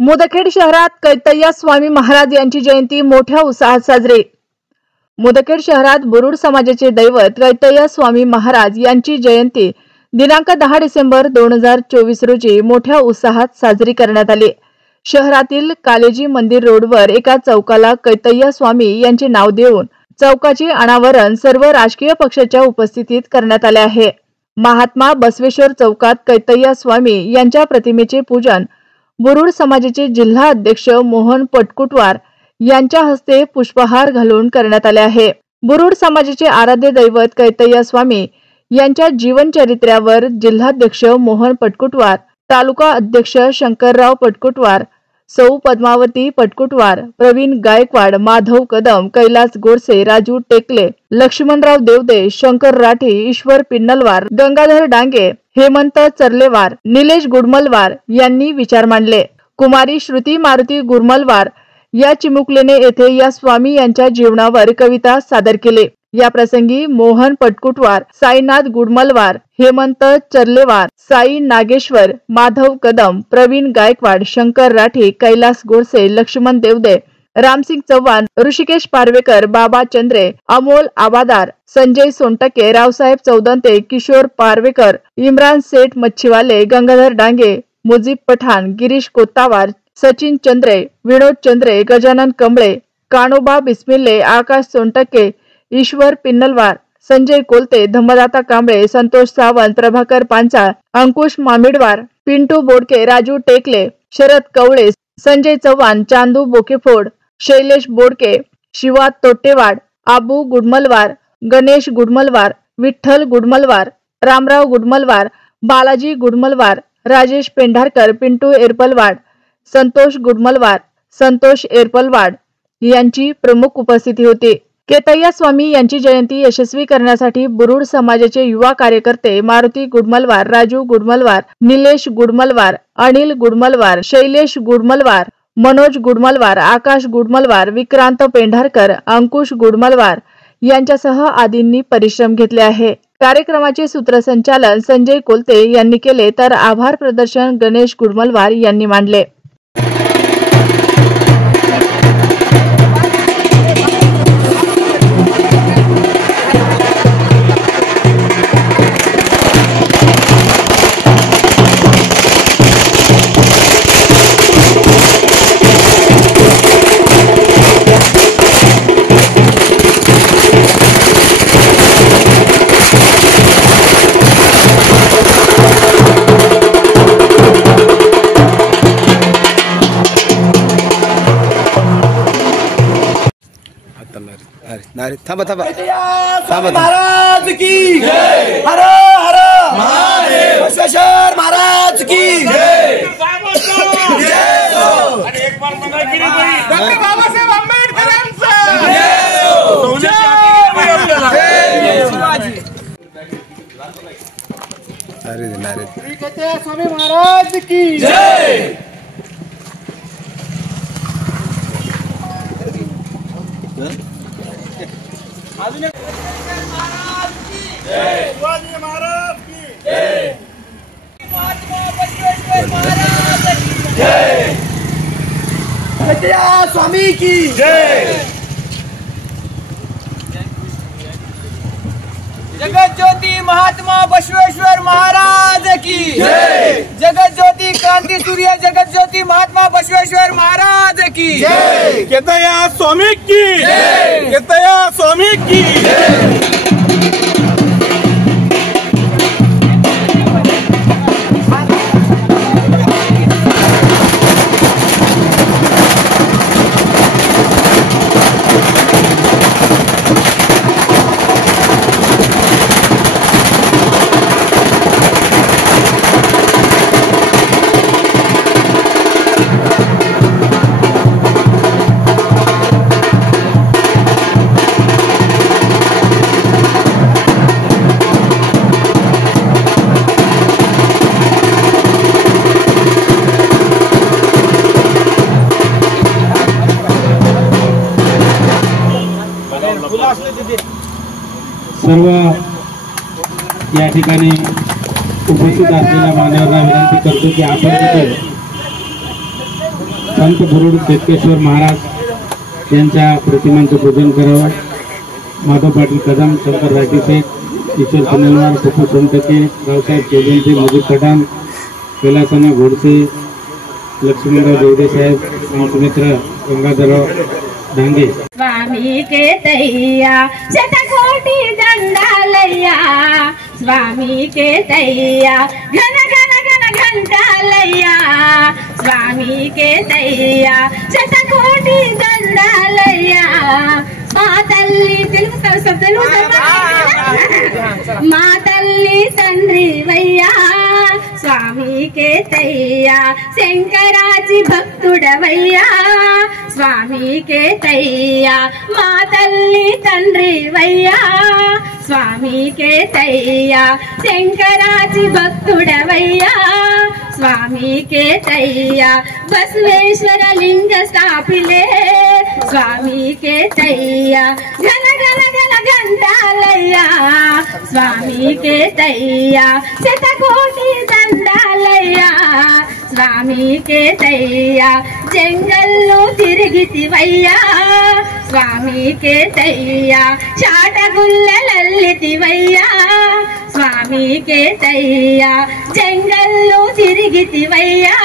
मुदखेड शहरात कैतय्या स्वामी महाराज यांची जयंती मोठ्या उत्साहात साजरी। मुदखेड शहरात बुरुड समाजाचे दैवत कैतय्या स्वामी महाराज यांची जयंती दिनांक 10 डिसेंबर 2024 रोजी मोठ्या उत्साहात साजरी करण्यात आली। शहरातील कालेजी मंदिर रोडवर एका चौकाला कैतय्या स्वामी यांचे नाव देऊन चौकाचे अनावरण सर्व राजकीय पक्षाच्या उपस्थितीत करण्यात आले आहे। महात्मा बसवेश्वर चौकात कैतय्या स्वामी यांच्या प्रतिमेचे पूजन बुरुड समाजाचे जिल्हा अध्यक्ष मोहन पटकुटवार यांच्या हस्ते पुष्पहार घालून करण्यात आले आहे। बुरुड समाजाचे आराध्य दैवत कैतय्या स्वामी यांच्या जीवनचरित्र्यावर जिल्हाध्यक्ष मोहन पटकुटवार, तालुका अध्यक्ष शंकरराव पटकुटवार, सौ पद्मावती पटकुटवार, प्रवीण गायकवाड, माधव कदम, कैलास गोडसे, राजू टेकले, लक्ष्मणराव देवदे, शंकर राठी, ईश्वर पिन्नलवार, गंगाधर डांगे, हेमंत चर्लेवार, निलेश गुडमलवार यांनी विचार मांडले। कुमारी श्रुती मारुती गुरमलवार या चिमुकलेने येथे या स्वामी यांच्या जीवनावर कविता सादर केली। या प्रसंगी मोहन पटकुटवार, साईनाथ गुडमलवार, हेमंत चर्लेवार, साई नागेश्वर, माधव कदम, प्रवीण गायकवाड, शंकर राठी, कैलास गोडसे, लक्ष्मण देवदे, रामसिंग चव्हाण, ऋषिकेश पारवेकर, बाबा चंद्रे, अमोल आबादार, संजय सोनटके, रावसाहेब चौदंते, किशोर पारवेकर, इम्रान सेठ मच्छीवाले, गंगाधर डांगे, मुजीब पठाण, गिरीश कोत्तावार, सचिन चंद्रे, विनोद चंद्रे, गजानन कमळे, कानोबा बिस्मिल्ले, आकाश सोनटके, ईश्वर पिन्नलवार, संजय कोलते, धम्मदाता कांबळे, संतोष सावंत, प्रभाकर पांचाळ, अंकुश मामिडवार, पिंटू बोडके, राजू टेकले, शरद कवळे, संजय चव्हाण, चांदू बोकेफोड, शैलेश बोडके, शिवा तोटेवाड, आबू गुडमलवार, गणेश गुडमलवार, विठ्ठल गुडमलवार, रामराव गुडमलवार, बालाजी गुडमलवार, राजेश पेंढारकर, पिंटू एरपलवाड, संतोष गुडमलवार, संतोष एरपलवाड यांची प्रमुख उपस्थिती होती। कैतय्या स्वामी यांची जयंती यशस्वी करण्यासाठी बुरुड समाजाचे युवा कार्यकर्ते मारुती गुडमलवार, राजू गुडमलवार, निलेश गुडमलवार, अनिल गुडमलवार, शैलेश गुडमलवार, मनोज गुडमलवार, आकाश गुडमलवार, विक्रांत पेंढारकर, अंकुश गुडमलवार यांच्यासह आदींनी परिश्रम घेतले आहे। कार्यक्रमाचे सूत्रसंचालन संजय कोलते यांनी केले तर आभार प्रदर्शन गणेश गुडमलवार यांनी मांडले। नारे थांबा थांबा महाराज की जय, हर हर महादेव, बसवेश्वर महाराज की जय, आणि एक बार मंगल केली तरी डॉक्टर बाबासाहेब आंबेडकरांचा अरे नारे कैतय्या स्वामी महाराज की जय। महाराज की जय, महात्मा बसवेश्वर महाराज की जय, कैतय्या स्वामी की जय, जगत ज्योति महात्मा बसवेश्वर महाराज की जय, जगत ज्योति क्रांति सूर्य जगत ज्योति महात्मा बसवेश्वर महाराज की जय, कैतय्या स्वामी की जय, कैतय्या स्वामी की जय। सर्व या ठिकाणी उपस्थित असलेल्या मान्यवरांना विनंती करतो की आपण संत गुरु केतकेश्वर महाराज यांच्या प्रतिमांचं पूजन करावं. माधव पाटील कदम, शंकर राठीसेठ, ईश्वर खंडेलवार, पप्पू सोनटके, रावसाहेब चौधरी, मधु कडाम, कैलासाना घोडसे, लक्ष्मणराव देवडे साहेब, सुमित्रा गंगाधरराव डांगे. स्वामी के तैया शतकोटी दंडालया, स्वामी के तैया घन घन घन घंटालया, स्वामी के तैया शतकोटी दंडालया. मातल्ली मातल्ली तंद्री वैया, स्वामी के तैया शंकराची भक्तुडवैया, स्वामी के तैया मातल्ली तंद्री वैया, स्वामी के तैया शंकराची भक्तुडवैया, स्वामी के तैया बसवेश्वर लिंग स्थापिले, स्वामी के तैया घन घन घन घंटालया, स्वामी के तैया शतकोटी दंडालया, स्वामी के तैया जंगल्लो तिरुगितिवయ్యా, स्वामी के तैया चाटगुल्ललल्लितिवయ్యా, स्वामी के तैया जंगल्लो तिरुगितिवయ్యా,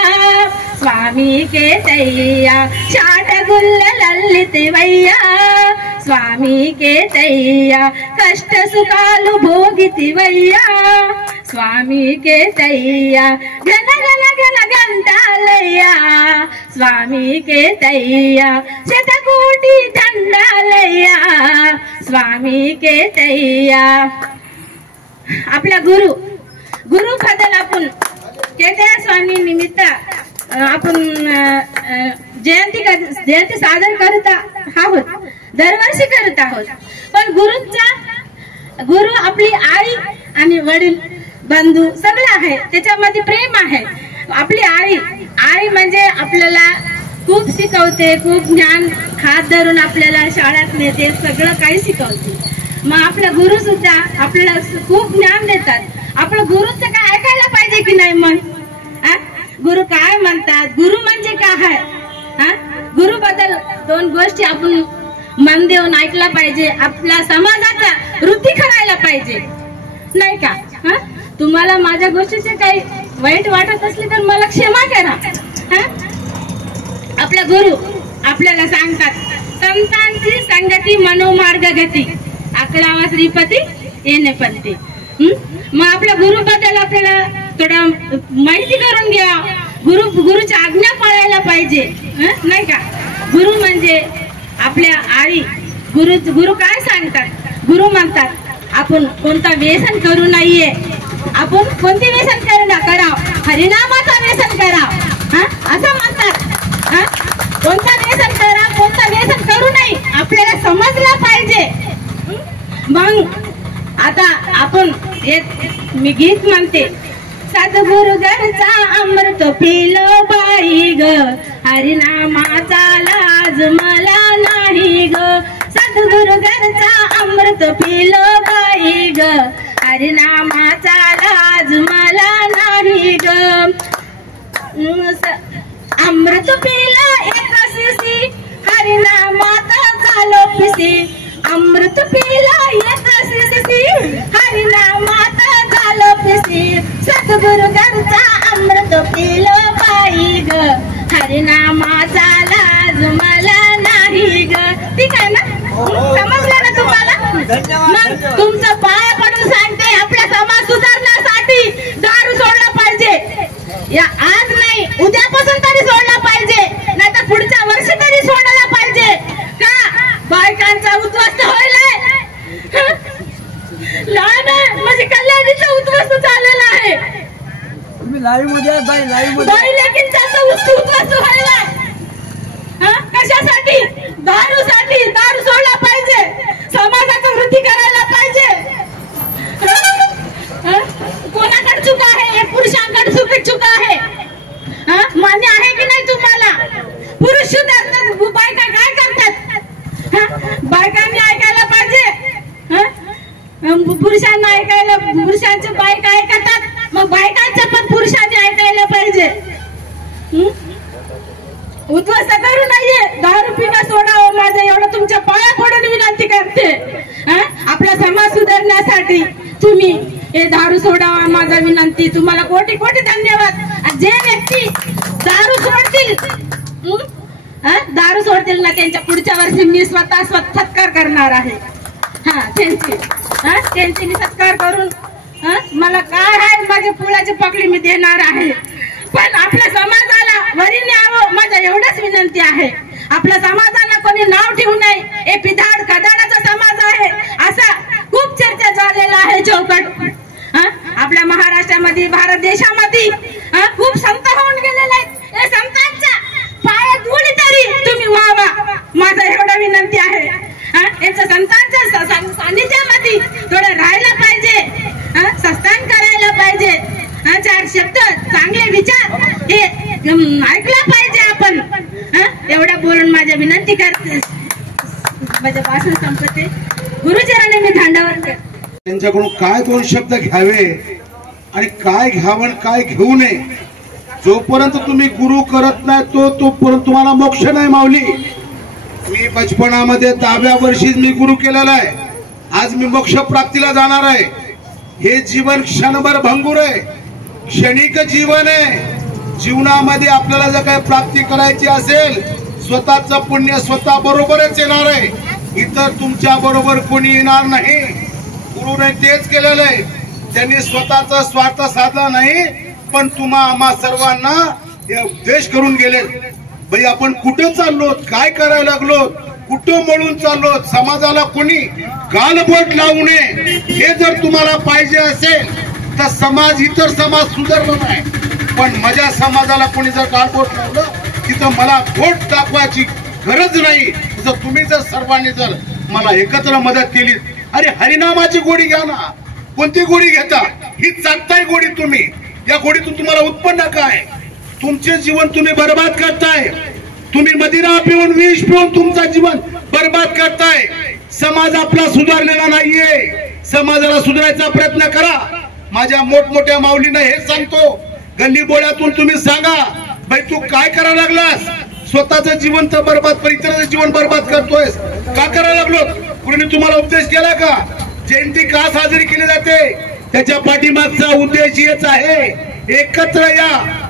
स्वामी के तैया चाटगुल्ललल्लितिवయ్యా, स्वामी के तैया कष्ट सुखालु भोगितिवయ్యా, स्वामी के तैया घन घन घन घंटालया, स्वामी के तैया शतकोटी दंडालया, स्वामी के तैया. आपला गुरु बद्दल आपण केतया स्वामी निमित्त आपण जयंती सादर करत आहोत, दरवर्षी करत आहोत. पण गुरु आपली आई आणि वडील बंधू सगळं आहे, त्याच्यामध्ये प्रेम आहे. आपली आई म्हणजे आपल्याला खूप शिकवते, खूप ज्ञान हात धरून आपल्याला शाळेत नेते, सगळं काही शिकवते. मग आपला गुरु सुद्धा आपल्याला खूप ज्ञान देतात. आपलं गुरुचं काय ऐकायला पाहिजे की नाही? मग गुरु काय म्हणतात, गुरु म्हणजे काय आहे, गुरु बद्दल दोन गोष्टी आपण मन देऊन ऐकला पाहिजे. आपल्या समाजाचा वृद्धी करायला पाहिजे, नाही का? तुम्हाला माझ्या गोष्टीचे काही वाईट वाटत असले तर मला क्षमा करा. आपला गुरु आपल्याला सांगतात, संतांची संगती मनोमार्ग गती, अकळावा श्रीपती येणे पंथी. मग आपल्या गुरु बद्दल आपल्याला थोडं माहिती करून घ्या. गुरुची आज्ञा पाळायला पाहिजे, नाही का? गुरु म्हणजे आपल्या आई. गुरु काय सांगतात? गुरु म्हणतात आपण कोणता व्यसन करू नाहीये, आपण कोणते व्यसन करा, हरिनामाचा व्यसन करा, असं म्हणतात. कोणता व्यसन करा, कोणता व्यसन करू नये, आपल्याला समजलं पाहिजे. मग आता आपण मी गीत म्हणते, सद्गुरु घरचा अमृत पिलो बाई ग, हरिनामाचा लाज मला नाही ग, सद्गुरु घरचा अमृत पिलो बाई ग, हरिनामाचा लाज मला नाही ग. अमृत पिला एकसी, हरिनामाचा झालो पिसी, अमृत पिला एकसी, हरिनामाचा झालो पिसी, सद्गुरु घरचा अमृत पिलो बाई ग, हरिनामाचा लाज मला नाही ग. ठीक आहे ना? समजलं ना तुम्हाला? मग तुमचं पाय पडून सांगते, आपला समाज सुधारण्यासाठी दारू सोडला पाहिजे. या आज नाही, उद्यापासून तरी सोडला पाहिजे, नाही तर पुढच्या वर्षी तरी सोडायला पाहिजे. का? बायकांचा उद्ध्वस्त व्हायलाय, लहान म्हणजे कल्याणीचा उद्ध्वस्त झालेला आहे. बाई लेकीन जास्त उद्ध्वस्त व्हायलाय. कशासाठी? दारूसाठी. दारू सोडला पाहिजे, समाजाची वृद्धी करायला पाहिजे. कोणाकडे चुका आहे? पुरुषांकडे चुका आहे. मान्य आहे की नाही उद्ध्वस्त करू नये, दारू पिणं सोडावं, माझं एवढं तुमच्या पाया पडून विनंती करते. आपला समाज सुधारण्यासाठी तुम्ही हे दारू सोडावा, माझा विनंती. तुम्हाला कोटी कोटी धन्यवाद. जे व्यक्ती दारू सोडतील ना, त्यांच्या पुढच्या वर्षी मी स्वतः सत्कार करणार आहे. त्यांची मी सत्कार करून मला काय आहे माझ्या फुलाची पकडी मी देणार आहे. पण आपल्या समाजाला वरी न्यावं, माझा एवढंच विनंती आहे. आपल्या समाजाला कोणी नाव ठेवू नये. हे पिधाड कदाडाचा समाज आहे असा खूप चर्चा झालेला आहे चौकट. आपल्या महाराष्ट्रामध्ये, भारत देशामध्ये खूप संत होऊन गेलेले आहेत. या संतांच्या पायात धुळी तरी तुम्ही व्हावा, माझा एवढा विनंती आहे. यांच्या संतांच्या सानिध्यामध्ये थोडं राहायला पाहिजे, सत्संग करायला पाहिजे, चार शब्द चांगले विचार हे ऐकला पाहिजे आपण. एवढा बोलून माझ्या विनंती करते, माझ्या भाषण संपते. गुरुचरणी मी दांडावर त्यांच्याकडून काय दोन शब्द घ्यावे आणि काय घ्यावं काय घेऊ नये. जोपर्यंत तुम्ही गुरु करत नाही तोपर्यंत तुम्हाला मोक्ष नाही माऊली. मी बचपनामध्ये 10व्या वर्षीच मी गुरु केलेला आहे. आज मी मोक्ष प्राप्तीला जाणार आहे. हे जीवन क्षणभर भंगूर आहे, क्षणिक जीवन आहे. जीवनामध्ये आपल्याला जर काही प्राप्ती करायची असेल, स्वतःचं पुण्य स्वतः बरोबरच येणार आहे. इतर तुमच्या बरोबर कोणी येणार नाही. गुरुने तेच केलेलं आहे. त्यांनी स्वतःचा स्वार्थ साधला नाही, पण आम्हा सर्वांना उपदेश करून गेले. भाई आपण कुठं चाललो, काय करायला लागलो, कुठं मळून चाललो, समाजाला कोणी गालबोट लावू नये. हे जर तुम्हाला पाहिजे असेल तर समाज, इतर समाज सुधारला नाही, पण माझ्या समाजाला कोणी जर गालबोट लावलं तिथं मला बोट दाखवायची गरज नाही. जर तुम्ही जर सर्वांनी जर मला एकत्र मदत केली, अरे हरिनामाची गोडी घ्या ना. कोणती गोडी घेता? ही चाकताय गोडी तुम्ही. या गोडीतून तुम्हाला उत्पन्न काय? तुमचे जीवन तुम्ही बर्बाद करताय. तुम्ही मदिरा पिऊन, विष पिऊन तुमचा जीवन बर्बाद करताय. समाज आपला सुधारलेला नाहीये. समाजाला सुधारायचा प्रयत्न करा. माझ्या मोठमोठ्या माऊलींना हे सांगतो, गल्ली बोळ्यातून तुम्ही सांगा, भाई तू काय करायला लागलास? स्वतःचं जीवन तर बर्बाद, पण इतरांचं जीवन बर्बाद करतोय. का करायला लागलो? कुणी तुम्हाला उपदेश केला का? जयंती का साजरी केली जाते? त्याच्या पाठीमागचा उद्देश हेच आहे, एकत्र या.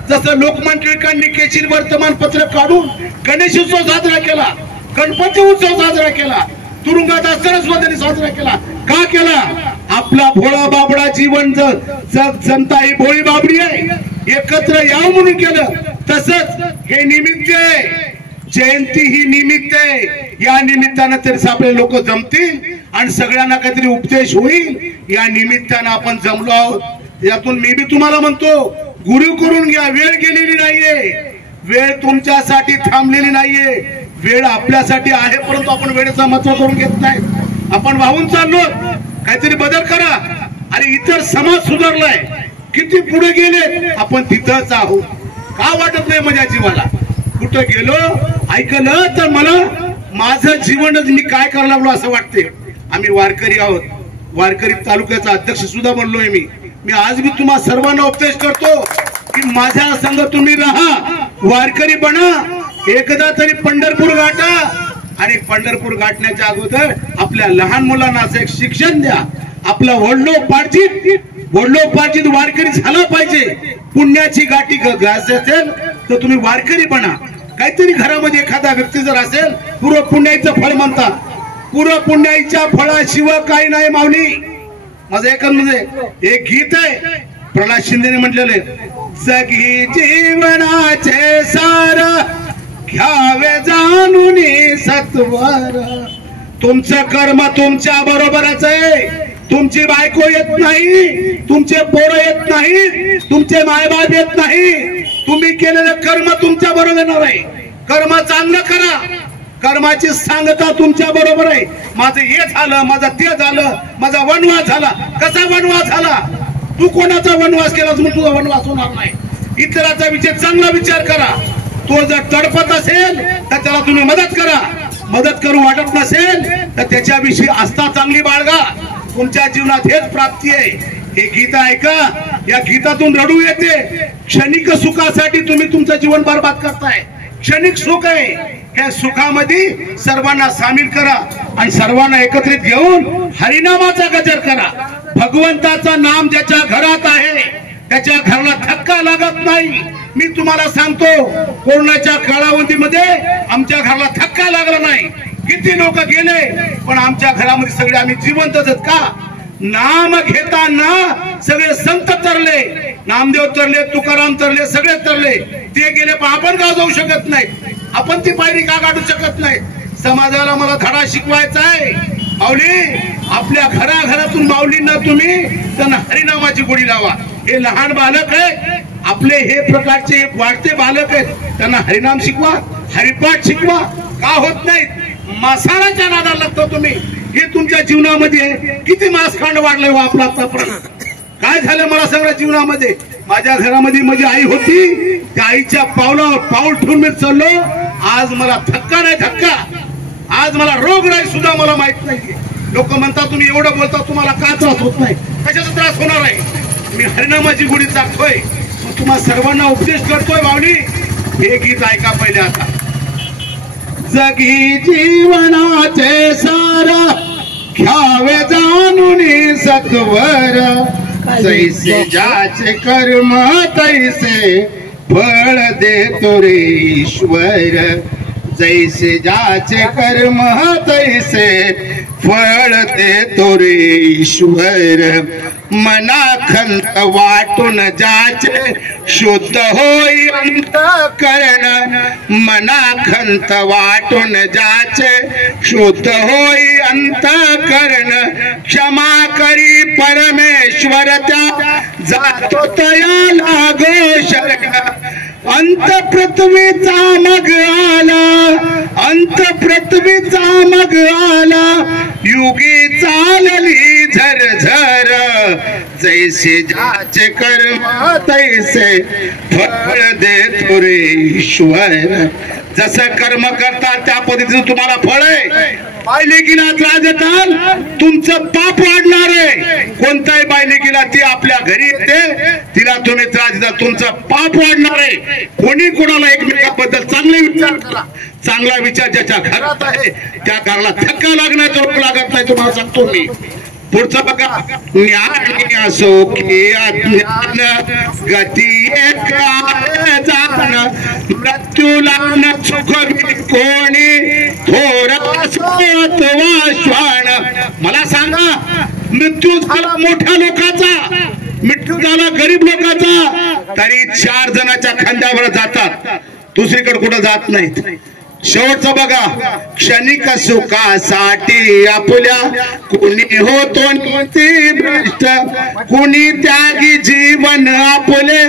जसं लोकमान्य टिळकांनी केशील वर्तमानपत्र काढून गणेशोत्सव साजरा केला, गणपती उत्सव साजरा केला, तुरुंगात असताना स्वतःने साजरा केला. का केला? आपला भोळा बाबडा जीवन जनता ही भोळी बाबडी आहे, एकत्र यावं म्हणून केलं. तसंच हे निमित्त आहे, जयंती ही निमित्त आहे. या निमित्तानं तरी आपले लोक जमतील आणि सगळ्यांना काहीतरी उपदेश होईल. या निमित्तानं आपण जमलो आहोत. यातून मी बी तुम्हाला म्हणतो, गुरु करून घ्या. वेळ गेलेली नाहीये, वेळ तुमच्यासाठी थांबलेली नाहीये, वेळ आपल्यासाठी आहे. परंतु आपण वेळेचं महत्व करून घेत नाही. आपण वाहून चाललो. काहीतरी बदल करा. अरे इतर समाज सुधारलाय, किती पुढे गेले, आपण तिथंच आहोत. का वाटत नाही माझ्या जीवाला? कुठं गेलो, ऐकलं तर मला माझं जीवनच मी काय करायला लागलो असं वाटते. आम्ही वारकरी आहोत. वारकरी तालुक्याचा अध्यक्ष सुद्धा बनलोय मी आज मी तुम्हा सर्वांना उपदेश करतो की माझ्या संग तुम्ही राहा, वारकरी बना. एकदा तरी पंढरपूर गाठा. आणि पंढरपूर गाठण्याच्या अगोदर आपल्या लहान मुलांना असं एक शिक्षण द्या. आपला वडलोपार्जित वारकरी झाला पाहिजे. पुण्याची गाठी घ्यायची असेल तर तुम्ही वारकरी बना. काहीतरी घरामध्ये एखादा व्यक्ती जर असेल, पूर्व पुण्याईचं फळ म्हणतात, पूर्व पुण्याईच्या फळाशिवाय काही नाही माऊली. माझं एकच म्हणजे एक गीत आहे, प्रल्हाद शिंदेने म्हटलेले, जगी जीवनाचे सार घ्यावे जाणून सत्वर. तुमचं कर्म तुमच्या बरोबरच आहे. तुमची बायको येत नाही, तुमचे पोरं येत नाही, तुमचे मायबाप येत नाही. तुम्ही केलेलं कर्म तुमच्या बरोबर येणार आहे. कर्म चांगलं करा. कर्माची सांगता तुमच्या बरोबर आहे. माझं हे झालं, माझं ते झालं, माझा वनवास झाला. कसा वनवास झाला? तू कोणाचा वनवास केलास म्हणून तुझा वनवास होणार नाही. इतराचा विचार, चांगला विचार करा. तो जर तडपत असेल तर त्याला तुम्ही मदत करा. मदत करू वाटत नसेल तर त्याच्याविषयी आस्था चांगली बाळगा. तुमच्या जीवनात हेच प्राप्ती आहे. हे गीत ऐका. या गीतातून रडू येते. क्षणिक सुखासाठी तुम्ही तुमचं जीवन बर्बाद करताय. क्षणिक सुख आहे. ह्या सुखामध्ये सर्वांना सामील करा आणि सर्वांना एकत्रित घेऊन हरिनामाचा गजर करा. भगवंताचं नाम ज्याच्या घरात आहे त्याच्या घराला धक्का लागत नाही. मी तुम्हाला सांगतो, कोरोनाच्या कालावधीमध्ये आमच्या घराला धक्का लागला नाही. किती लोक गेले पण आमच्या घरामध्ये सगळे आम्ही जिवंतच आहेत. का? नाम घेताना सगळे संत तरले, नामदेव तरले, तुकाराम तरले, सगळे तरले. ते गेले पण आपण का जाऊ शकत नाही? आपण ती पायरी का काढू शकत नाही? समाजाला मला धडा शिकवायचा आहे. माऊली, आपल्या घराघरातून माऊलींना तुम्ही त्यांना हरिनामाची गोडी लावा. हे लहान बालक आहे, आपले हे प्रकारचे वाढते बालक आहेत, त्यांना हरिनाम शिकवा, हरिपाठ शिकवा. का होत नाहीत? मासाळाच्या नादाला लागतो तुम्ही. हे तुमच्या जीवनामध्ये किती मासखांड वाढलंय हो आपला आतापर्यंत. काय झालं मला सगळ्या जीवनामध्ये? माझ्या घरामध्ये माझी आई होती, त्या आईच्या पावलावर पाऊल ठेवून मी चाललो. आज मला धक्का नाही, धक्का. आज मला रोग नाही सुद्धा मला माहित नाही. लोक म्हणतात तुम्ही एवढं बोलता, तुम्हाला का त्रास होत नाही? कशाचा त्रास होणार आहे? मी हरिनामाची गोडी टाकतोय, तुम्हाला सर्वांना उपदेश करतोय. माऊली, हे गीत ऐका पहिले. आता जगी जीवनाचे सार घ्यावे जाणून सत्वर, जैसे ज्याचे कर्म तैसे फळ देतो रे ईश्वर. जैसे ज्याचे कर्म तैसे फळ देतो रे ईश्वर. मना खंत वाटून ज्याचे शुद्ध होई अंतःकरण. मना खंत वाटून ज्याचे शुद्ध होई अंतःकरण. क्षमा करी परमेश्वर त्या जातो तया लागो शरण. अंत पृथ्वीचा मग आला, अंत पृथ्वीचा मग आला. युगी चालली झरझर. जैसे ज्याचे कर्म तैसे फळ देतो रे ईश्वर. जसं कर्म करतात त्या पद्धतीचं तुम्हाला फळ आहे. बायलेकीला त्रास देताल, तुमचं पाप वाढणार आहे. कोणत्याही बायलेकीला ती आपल्या घरी येते, तिला तुम्ही त्रास देता, तुमचं पाप वाढणार आहे. कोणी कोणाला एकमेकाबद्दल चांगले विचार करा. चांगला विचार ज्याच्या घरात आहे त्या घराला धक्का लागण्याचा रोग लागत नाही, तुम्हाला सांगतो मी. पुढचं बघा. ज्ञान असो की अज्ञान गती काय जाण. मृत्यूला न सुख कोणी थोर अथवा श्वान. मला सांगा, मृत्यू झाला मोठ्या लोकांचा, मृत्यू झाला गरीब लोकांचा, तरी 4 जणांच्या खांद्यावर जातात, दुसरीकडे कुठं जात नाहीत. शेवटचं बघा. क्षणिक सुखासाठी आपल्या कुणी होतो नित्य भ्रष्ट. कुणी त्यागी जीवन आपले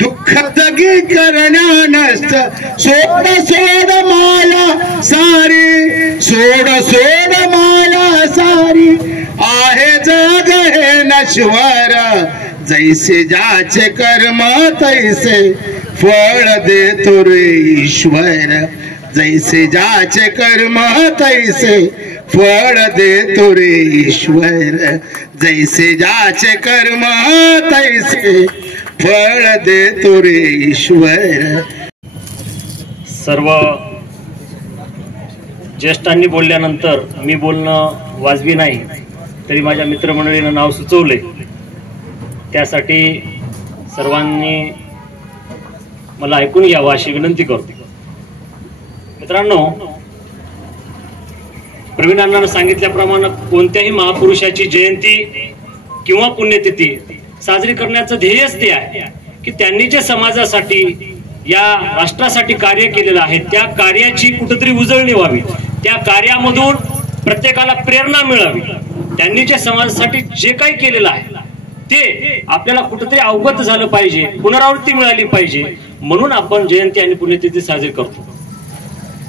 दुःख जगी करण्या नसत. सोड सोड माया सारी, सोड सोड माया सारी. आहे जग हे नश्वर. जैसे ज्याचे कर्म तैसे फळ देतो रे ईश्वर. जैसे ज्याचे कर्म तैसे फळ देतो रे ईश्वर. जैसे ज्याचे कर्म तैसे फळ देतो रे ईश्वर. सर्व ज्येष्ठांनी बोलल्यानंतर मी बोलणं वाजवी नाही, तरी माझ्या मित्रमंडळीनं नाव सुचवले, त्यासाठी सर्वांनी मला ऐकून घ्यावं अशी विनंती करतो. मित्रांनो, प्रवीण अण्णांनी सांगितल्याप्रमाणे कोणत्याही महापुरुषाची जयंती किंवा पुण्यतिथी साजरी करण्याचं ध्येयच ते आहे की त्यांनी जे समाजासाठी या राष्ट्रासाठी कार्य केलेलं आहे त्या कार्याची कुठेतरी उजळणी व्हावी, त्या कार्यामधून प्रत्येकाला प्रेरणा मिळावी. त्यांनी जे समाजासाठी जे काही केलेलं आहे ते आपल्याला कुठेतरी अवगत झालं पाहिजे, पुनरावृत्ती मिळाली पाहिजे, म्हणून आपण जयंती आणि पुण्यतिथी साजरी करतो.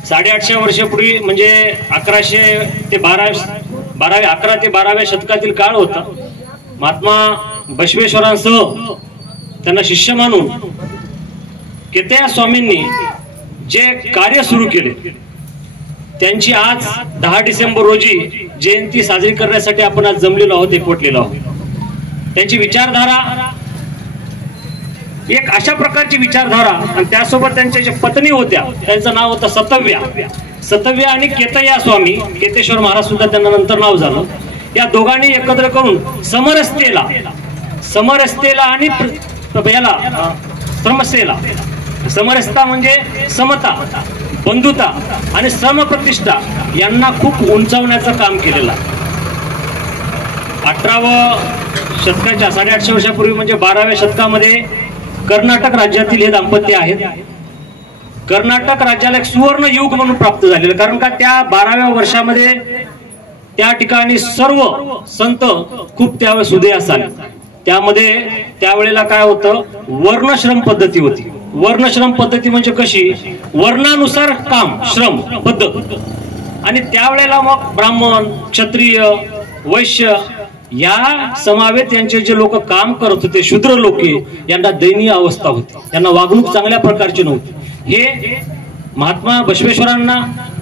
850 वर्षापूर्वी म्हणजे 11 ते 12व्या शतकातील काळ होता. महात्मा बसवेश्वरांसह त्यांना शिष्य मानून केतया स्वामींनी जे कार्य सुरू केले त्यांची आज 10 डिसेंबर रोजी जयंती साजरी करण्यासाठी आपण आज जमलेलो आहोत, एकवटलेलो आहोत. त्यांची विचारधारा एक अशा प्रकारची विचारधारा, आणि त्यासोबत त्यांच्या ज्या पत्नी होत्या त्यांचं नाव होतं सतव्या आणि केतय्या स्वामी, केतेश्वर महाराज सुद्धा त्यांना नंतर नाव झालं. या दोघांनी एकत्र करून समरस्तेला आणि याला समरसता म्हणजे समता, बंधुता आणि समप्रतिष्ठा यांना खूप उंचावण्याचं काम केलेलं आहे. 18व्या शतकाच्या 850 वर्षापूर्वी म्हणजे 12व्या शतकामध्ये कर्नाटक राज्यातील हे दाम्पत्य आहेत. कर्नाटक राज्याला एक सुवर्ण युग म्हणून प्राप्त झालेलं, कारण का त्या 12व्या वर्षामध्ये त्या ठिकाणी सर्व संत खूप त्यावेळेस उदयास आले. त्यामध्ये त्यावेळेला काय होतं, वर्णश्रम पद्धती होती. वर्णश्रम पद्धती म्हणजे कशी, वर्णानुसार काम श्रम पद्धत. आणि त्यावेळेला मग ब्राह्मण, क्षत्रिय, वैश्य या समावेत यांचे जे लोक काम करत होते, शूद्र लोक, यांना दयनीय अवस्था होती, त्यांना वागणूक चांगल्या प्रकारची नव्हती. हे महात्मा बसवेश्वरांना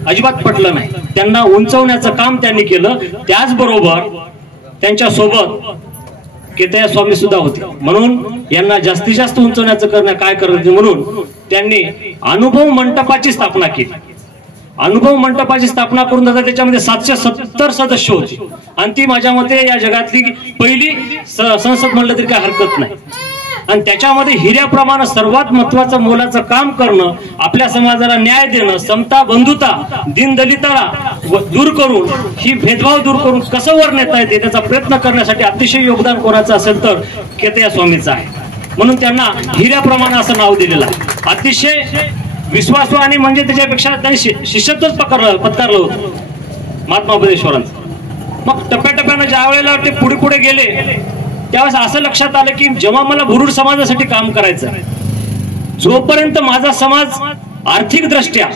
अजिबात पटलं नाही. त्यांना उंचवण्याचं काम त्यांनी केलं. त्याचबरोबर त्यांच्या सोबत केतय्या स्वामी सुद्धा होते. म्हणून यांना जास्तीत जास्त उंचवण्याचं काय करायचं म्हणून त्यांनी अनुभव मंडपाची स्थापना केली. अनुभव मंडपाची स्थापना करून त्याच्यामध्ये 770 सदस्य होते. आणि ती माझ्या मते या जगातली पहिली संसद म्हणलं तरी काय हरकत नाही. आणि त्याच्यामध्ये हिऱ्याप्रमाणे सर्वात महत्वाचं मोलाचं काम करणं, आपल्या समाजाला न्याय देणं, समता, बंधुता, दीनदलिताला दूर करून, ही भेदभाव दूर करून कसं वर नेता येते त्याचा प्रयत्न करण्यासाठी अतिशय योगदान कोणाचं असेल तर केतय्या स्वामीचं आहे. म्हणून त्यांना हिऱ्याप्रमाणे असं नाव दिलेलं आहे. अतिशय विश्वासू आणि म्हणजे त्याच्यापेक्षा त्यांनी शिष्यत्वच पत्कारलं होतं महात्मा बसवेश्वरांचं. मग टप्प्याटप्प्यानं ज्या वेळेला ते पुढे पुढे गेले त्यावेळेस असं लक्षात आलं की जेव्हा मला बुरुड समाजासाठी काम करायचं, जोपर्यंत माझा समाज आर्थिक दृष्ट्या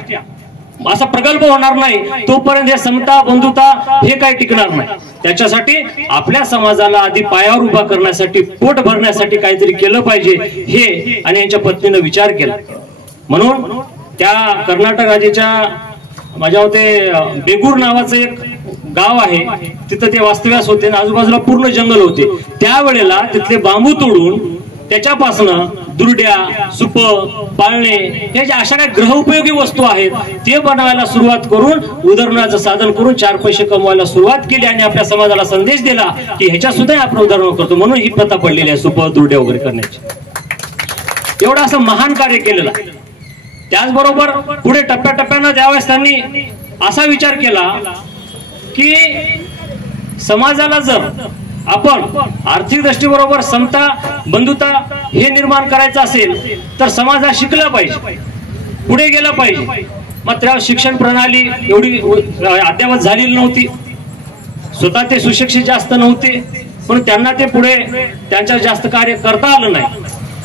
असा प्रगल्भ होणार नाही तोपर्यंत हे समता, बंधुता हे काही टिकणार नाही. त्याच्यासाठी आपल्या समाजाला आधी पायावर उभा करण्यासाठी, पोट भरण्यासाठी काहीतरी केलं पाहिजे हे आणि यांच्या पत्नीनं विचार केला. म्हणून त्या कर्नाटक राज्याच्या माझ्या होते बेगूर नावाचं एक गाव आहे, तिथं ते वास्तव्यास होते आणि आजूबाजूला पूर्ण जंगल होते. त्यावेळेला तिथले बांबू तोडून त्याच्यापासनं दुर्ड्या, सुप, पाळणे हे जे अशा काही ग्रहोपयोगी वस्तू आहेत ते बनवायला सुरुवात करून उदरनिर्वाहाचं साधन करून 4 पैसे कमवायला सुरुवात केली आणि आपल्या समाजाला संदेश दिला की ह्याच्या सुद्धा आपण उदरनिर्वाह करतो. म्हणून ही प्रथा पडलेली आहे सुप, दुर्ड्या वगैरे करण्याची. एवढं असं महान कार्य केलेलं. त्याचबरोबर पुढे टप्प्याटप्प्यानं त्यावेळेस त्यांनी असा विचार केला की समाजाला जर आपण आर्थिक दृष्टीबरोबर समता, बंधुता हे निर्माण करायचं असेल तर समाज हा शिकला पाहिजे, पुढे गेला पाहिजे. मात्र शिक्षण प्रणाली एवढी अद्यावत झालेली नव्हती, स्वतः ते सुशिक्षित जास्त नव्हते, पण त्यांना ते पुढे त्यांच्या जास्त कार्य करता आलं नाही.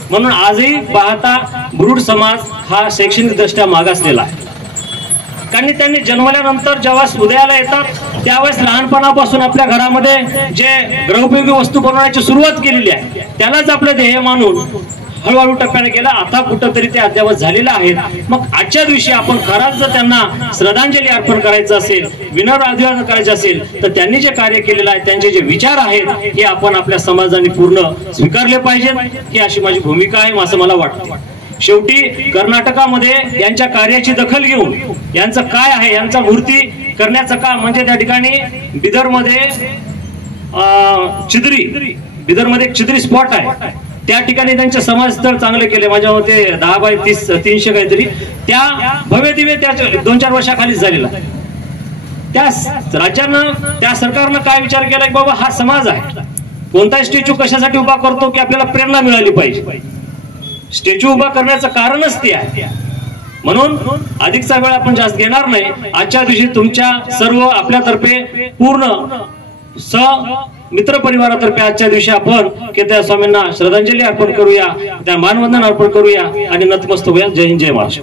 म्हणून आजही पाहता बुरुड समाज हा शैक्षणिक दृष्ट्या मागासलेला आहे. कारण त्यांनी जन्मल्यानंतर जेव्हा उदयाला येतात त्यावेळेस लहानपणापासून आपल्या घरामध्ये जे ग्रहोपयोगी वस्तू बनवण्याची सुरुवात केलेली आहे त्यालाच आपलं ध्येय मानून हळूहळू टप्प्याने गेला. आता कुठंतरी ते अद्यावत झालेलं आहेत. मग आजच्या दिवशी आपण खरंच जर त्यांना श्रद्धांजली अर्पण करायचं असेल, विनम्र अभिवादन करायचं असेल तर त्यांनी जे कार्य केलेलं आहे, त्यांचे जे विचार आहेत हे आपण आपल्या समाजाने पूर्ण स्वीकारले पाहिजेत. ही अशी माझी भूमिका आहे असं मला वाटतं. शेवटी कर्नाटकामध्ये यांच्या कार्याची दखल घेऊन यांचं काय आहे, यांचा मूर्ती करण्याचं काम म्हणजे त्या ठिकाणी बिदरमध्ये एक चिद्री स्पॉट आहे, त्या ठिकाणी त्यांचे समाजस्थळ चांगले केले. माझ्या मते 10 बाय 30 300 काहीतरी त्या भव्य दिव्य त्या 2-4 वर्षाखालीच झालेला. त्या राज्यानं, त्या सरकारनं काय विचार केला की बाबा हा समाज आहे, कोणताही स्टॅच्यू कशासाठी उभा करतो की आपल्याला प्रेरणा मिळाली पाहिजे. स्टॅच्यू उभा करण्याचं कारणच ते आहे. म्हणून अधिकचा वेळ आपण जास्त घेणार नाही. आजच्या दिवशी तुमच्या सर्व आपल्यातर्फे पूर्ण मित्र परिवारातर्फे आजच्या दिवशी आपण केतय्या स्वामींना श्रद्धांजली अर्पण करूया, त्या मानवंदन अर्पण करूया आणि नतमस्तक होऊया. जय हिंद, जय महाराष्ट्र.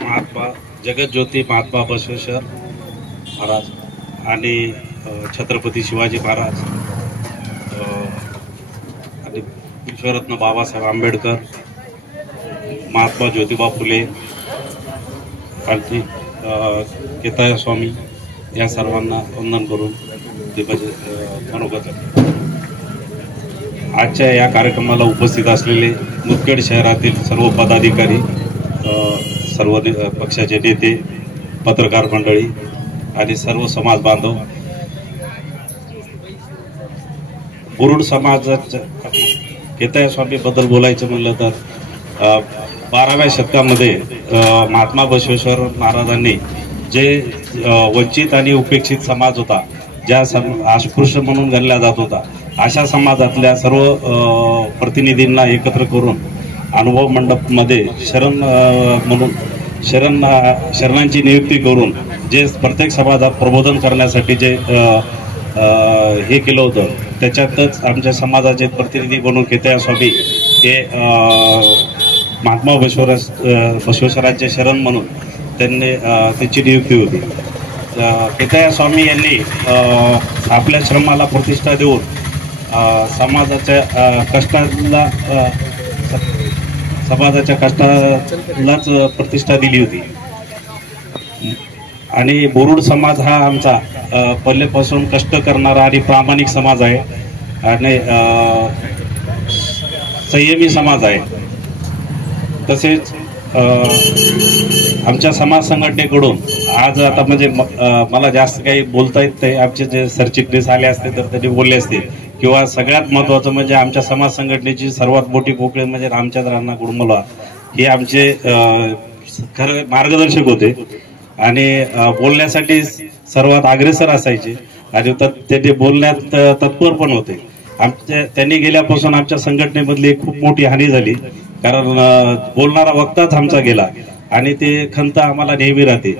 महात्मा जगज्योती महात्मा बसवेश्वर महाराज आणि छत्रपती शिवाजी महाराज आणि विश्वरत्न बाबासाहेब आंबेडकर, महात्मा ज्योतिबा फुले आणि केतय्या स्वामी या सर्वांना वंदन करून मनोगत आजच्या या कार्यक्रमाला उपस्थित असलेले मुदखेड शहरातील सर्व पदाधिकारी, सर्व पक्षाचे नेते, पत्रकार मंडळी आणि सर्व समाज बांधव, बुरुड समाजाच्या केतया स्वामी बद्दल बोलायचं म्हणलं तर 12व्या शतकामध्ये महात्मा बसवेश्वर महाराजांनी जे वंचित आणि उपेक्षित समाज होता, ज्या अस्पृश्य म्हणून गणला जात होता, अशा समाजातल्या सर्व प्रतिनिधींना एकत्र करून अनुभव मंडपमध्ये शरणांची नियुक्ती करून जे प्रत्येक समाजात प्रबोधन करण्यासाठी जे हे केलं होतं, त्याच्यातच आमच्या समाजाचे प्रतिनिधी म्हणून केतया स्वामी हे महात्मा बसवेश्वरांचे शरण म्हणून त्यांची नियुक्ती होती. केतया स्वामी यांनी आपल्या श्रमाला प्रतिष्ठा देऊन समाजाच्या कष्टालाच प्रतिष्ठा दिली होती. आणि बुरुड समाज हा आमचा पहिलेपासून कष्ट करणारा आणि प्रामाणिक समाज आहे आणि संयमी समाज आहे. तसेच आमच्या समाज संघटनेकडून आज आता म्हणजे मला जास्त काही बोलता येत नाही. आमचे जे सरचिटणीस आले असते तर त्यांनी बोलले असते, किंवा सगळ्यात महत्त्वाचं म्हणजे आमच्या समाज संघटनेची सर्वात मोठी पोकळी म्हणजे रामचंद्र अण्णा गुडमलवार हे आमचे खरे मार्गदर्शक होते आणि बोलण्यासाठी सर्वात अग्रेसर असायचे आणि ते बोलण्यात तत्पर पण होते. त्यांनी गेल्यापासून आमच्या संघटनेमधली खूप मोठी हानी झाली, कारण बोलणारा वक्ताच आमचा गेला आणि ते खंत आम्हाला नेहमी राहते.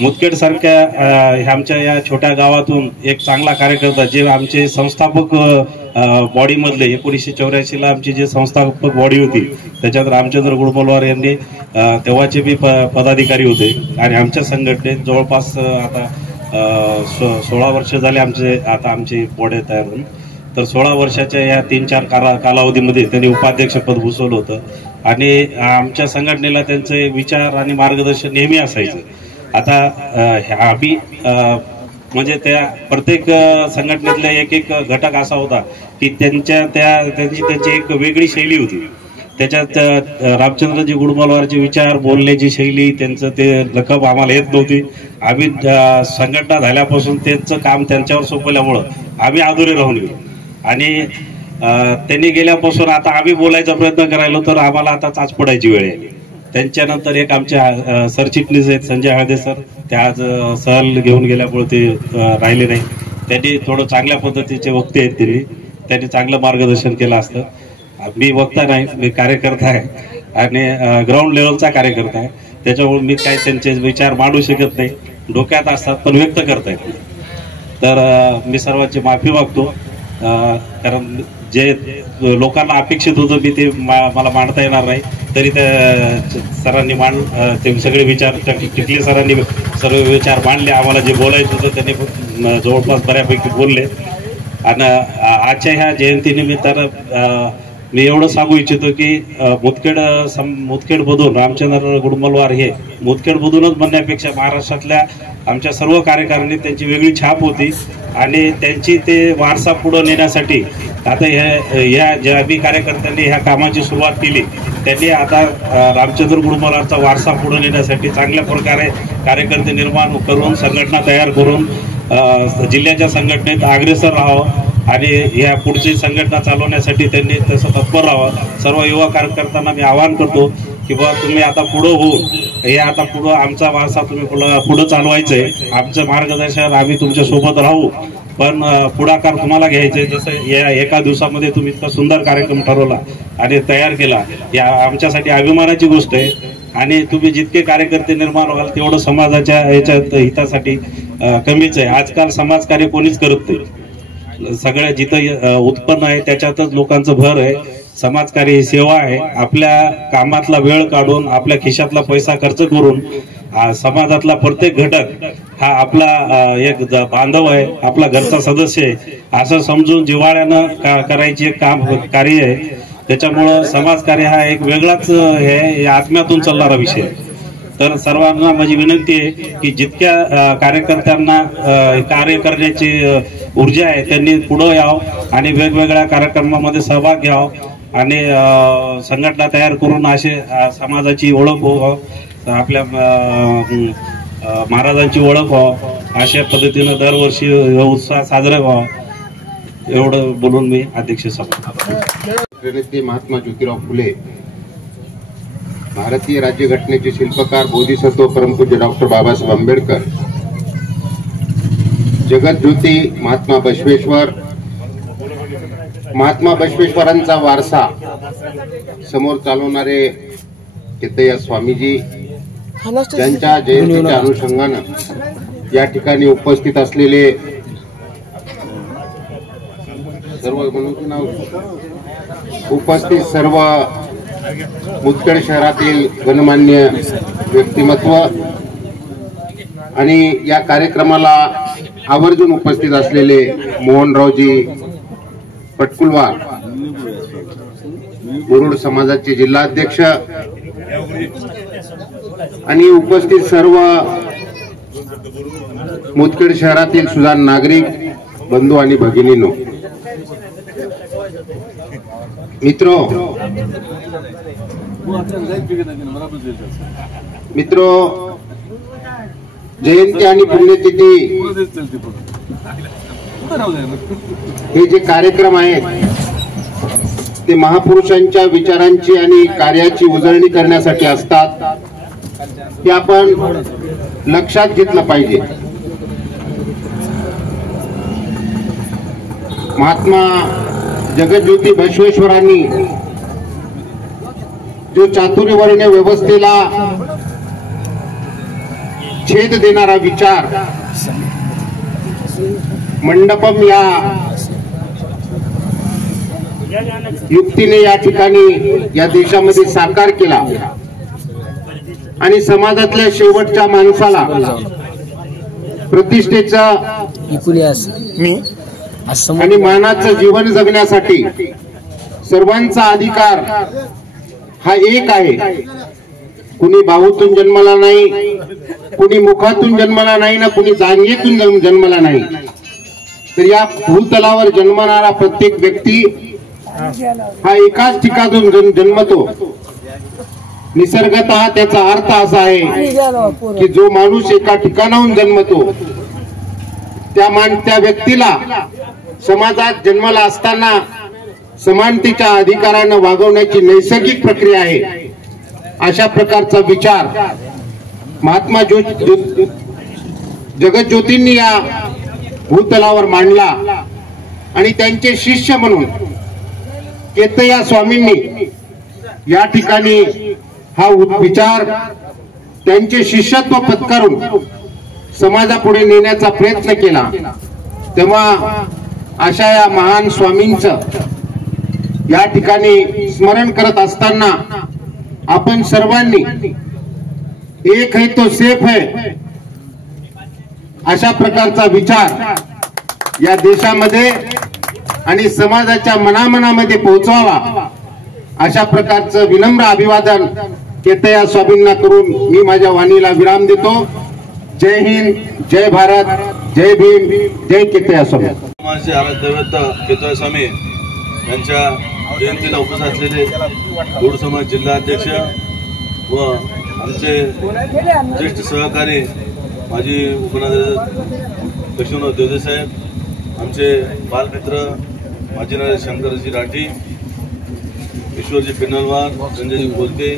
मुदखेड सारख्या आमच्या या छोट्या गावातून एक चांगला कार्यकर्ता, जे आमचे संस्थापक बॉडीमधले 1984ला आमची जी संस्थापक बॉडी होती त्याच्यात रामचंद्र गुडमलवार यांनी तेव्हाचे बी पदाधिकारी होते आणि आमच्या संघटनेत जवळपास आता 16 वर्ष झाले आमची बॉडी तयार होऊन. तर 16 वर्षाच्या या 3-4 कालावधीमध्ये त्यांनी उपाध्यक्षपद भूषवलं होतं आणि आमच्या संघटनेला त्यांचे विचार आणि मार्गदर्शन नेहमी असायचं. आता आम्ही म्हणजे त्या प्रत्येक संघटनेतला एक घटक असा होता की त्यांची एक वेगळी शैली होती. त्याच्यात रामचंद्रजी गुडमलवारचे विचार, बोलण्याची शैली, त्यांचं ते लकब आम्हाला येत नव्हती. आम्ही संघटना झाल्यापासून त्यांचं काम त्यांच्यावर सोपवल्यामुळं आम्ही अधुरे राहून गेलो आणि त्यांनी गेल्यापासून आता आम्ही बोलायचा प्रयत्न करायलो तर आम्हाला आता चाच पडायची वेळ आली. त्यांच्यानंतर एक आमचे सरचिटणीस आहेत संजय हळदे सर, ते आज सहल घेऊन गेल्यामुळे ते राहिले नाही. त्यांनी थोडं चांगल्या पद्धतीचे वक्ते आहेत, त्यांनी चांगलं मार्गदर्शन केलं असतं. मी वक्ता नाही, मी कार्यकर्ता आहे आणि ग्राउंड लेवलचा कार्यकर्ता आहे, त्याच्यामुळे मी काही त्यांचे विचार मांडू शकत नाही. डोक्यात असतात पण व्यक्त करता येत नाही. तर मी सर्वांची माफी मागतो, कारण जे लोकांना अपेक्षित होतं मी ते मला मांडता येणार नाही. तरी त्या सरांनी ते सगळे विचार, टिकले सरांनी सर्व विचार मांडले. आम्हाला जे बोलायचं होतं त्यांनी जवळपास बऱ्यापैकी बोलले. आणि आजच्या ह्या जयंतीनिमित्तानं मी एवढं सांगू इच्छितो की मुदखेडमधून रामचंद्र गुडमलवार हे मुदखेडमधूनच म्हणण्यापेक्षा महाराष्ट्रातल्या आमच्या सर्व कार्यकारिणीत त्यांची वेगळी छाप होती आणि त्यांची ते वारसा पुढे नेण्यासाठी आता ह्या ज्या बी कार्यकर्त्यांनी ह्या कामाची सुरुवात केली त्यांनी आता रामचंद्र गुडमलवारचा वारसा पुढे नेण्यासाठी चांगल्या प्रकारे कार्यकर्ते निर्माण करून संघटना तयार करून जिल्ह्याच्या संघटनेत अग्रेसर राहावं आणि या पुढची संघटना चालवण्यासाठी त्यांनी तसं तत्पर राहावं. सर्व युवा कार्यकर्त्यांना मी आवाहन करतो की बा तुम्ही आता पुढं होऊन हे आता पुढं आमचा वारसा तुम्ही पुढं चालवायचंय. आमचं मार्गदर्शन आम्ही तुमच्या सोबत राहू, पण पुढाकार तुम्हाला घ्यायचंय. जसं या एका दिवसामध्ये तुम्ही इतका सुंदर कार्यक्रम ठरवला आणि तयार केला, या आमच्यासाठी अभिमानाची गोष्ट आहे. आणि तुम्ही जितके कार्यकर्ते निर्माण व्हाल तेवढं समाजाच्या याच्यात हितासाठी कमीच आहे. आजकाल समाजकार्य कोणीच करत नाही. सगळ्या जिथं उत्पन्न आहे त्याच्यातच लोकांचं भर आहे. समाजकार्य ही सेवा आहे. आपल्या कामातला वेळ काढून आपल्या खिशातला पैसा खर्च करून समाजातला प्रत्येक घटक हा आपला एक बांधव आहे, आपला घरचा सदस्य आहे असं समजून जिव्हाळ्यानं करायची एक कार्य आहे. त्याच्यामुळं समाजकार्य हा एक वेगळाच हे आत्म्यातून चालणारा विषय आहे. तर सर्वांना माझी विनंती आहे की जितक्या कार्यकर्त्यांना कार्य करण्याची ऊर्जा आहे त्यांनी पुढे यावं आणि वेगवेगळ्या कार्यक्रमामध्ये सहभाग घ्यावा आणि संघटना तयार करून असे समाजाची ओळख व्हावं, आपल्या महाराजांची ओळख व्हावं, अशा पद्धतीनं दरवर्षी उत्साह साजरा व्हावा, एवढं बोलून मी अध्यक्ष प्रणेते महात्मा ज्योतिराव फुले, भारतीय राज्यघटनेचे शिल्पकार बोधिसत्व परमपूज्य डॉक्टर बाबासाहेब आंबेडकर, जगज्योती महात्मा बसवेश्वर, महात्मा बसवेश्वरांचा वारसा समोर चालवणारे केतय्या स्वामीजी, त्यांच्या जयंतीच्या अनुषंगानं या ठिकाणी उपस्थित असलेले सर्व मुदखेड शहरातील गणमान्य व्यक्तिमत्व आणि या कार्यक्रमाला आवर्जून उपस्थित असलेले मोहनरावजी पटकुलवार, मुरुड समाजाचे जिल्हाध्यक्ष आणि उपस्थित सर्व मुदखेड शहरातील सुजाण नागरिक बंधू आणि भगिनींनो, मित्रो, जयंती आणि पुण्यतिथी हे जे कार्यक्रम आहेत ते महापुरुषांच्या विचारांची आणि कार्याची उजळणी करण्यासाठी असतात, ते आपण लक्षात घेतलं पाहिजे. महात्मा जगज्योती बसवेश्वरांनी जो चातुर्यवर्ण्य व्यवस्थेला छेद देणारा विचार मंडपम या युक्तीने या ठिकाणी या देशामध्ये साकार केला आणि समाजातल्या शेवटच्या माणसाला प्रतिष्ठेचा आणि मानाचं जीवन जगण्यासाठी सर्वांचा अधिकार हा एक आहे. कुणी बाहूतून जन्माला नाही, कुणी मुखातून जन्माला नाही ना कुणी जांघेतून जन्माला नाही, तर या भूतलावर जन्मणारा प्रत्येक व्यक्ती हा एकाच ठिकाणून जन्मतो. निसर्गतः त्याचा अर्थ असा आहे की जो माणूस एका ठिकाणाहून जन्मतो त्या व्यक्तीला समाजात जन्माला असताना समानतेच्या अधिकारानं वागवण्याची नैसर्गिक प्रक्रिया आहे. अशा प्रकारचा विचार महात्मा जगज्योतींनी या भूतलावर मांडला आणि त्यांचे शिष्य म्हणून केतय्या स्वामींनी या ठिकाणी हा विचार त्यांचे शिष्यत्व पत्करून समाजापुढे नेण्याचा प्रयत्न केला. तेव्हा अशा या महान स्वामींचं या ठिकाणी स्मरण करत असताना आपण सर्वांनी एक है तो सेफ है अशा प्रकारचा विचार या देशामध्ये आणि समाजाच्या मनामनामध्ये पोहोचवावा, अशा प्रकारचं विनम्र अभिवादन केतय्या स्वामींना करून मी माझ्या वाणीला विराम देतो. जय हिंद, जय भारत, जय भीम, जय केतय्या स्वामी. समाजाचे आराध्य दैवत केतय्या स्वामी यांच्या जयंतीला उपस्थित असलेले मुरुड समाज जिल्हाध्यक्ष व आमचे ज्येष्ठ सहकारी माजी उपनगराध्यक्ष कशुनाथ देवदे साहेब, आमचे बालमित्र माजी शंकरजी राठी, ईश्वरजी पिन्नलवार, संजयजी बोलते,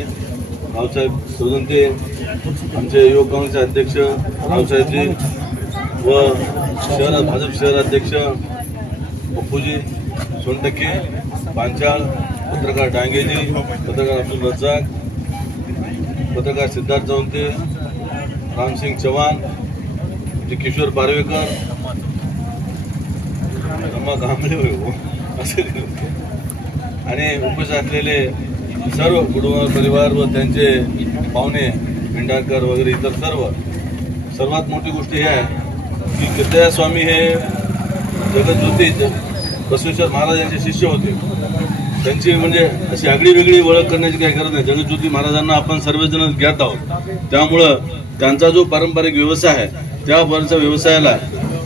रावसाहेब सोजंते, आमचे युवक काँग्रेसचे अध्यक्ष रावसाहेबजी व शहर भाजप शहराध्यक्ष पप्पूजी सोनटक्के, पांचाळ, पत्रकार डांगेजी, पत्रकार अब्दुल रज्जाक, पत्रकार सिद्धार्थ चौंते, रामसिंग चव्हाण, किशोर पारवेकर, आणि उपस्थित असलेले सर्व कुटुंब परिवार व त्यांचे पाहुणे भेंडारकर वगैरे इतर सर्वात मोठी गोष्ट ही आहे की केतय्या स्वामी हे जगज्योती बसवेश्वर महाराज यांचे शिष्य होते. त्यांची म्हणजे अशी आगळी वेगळी ओळख करण्याची काही गरज नाही. जगज्योती महाराजांना आपण सर्वजण ज्ञात आहोत. त्यामुळं त्यांचा जो पारंपरिक व्यवसाय आहे त्या व्यवसायाला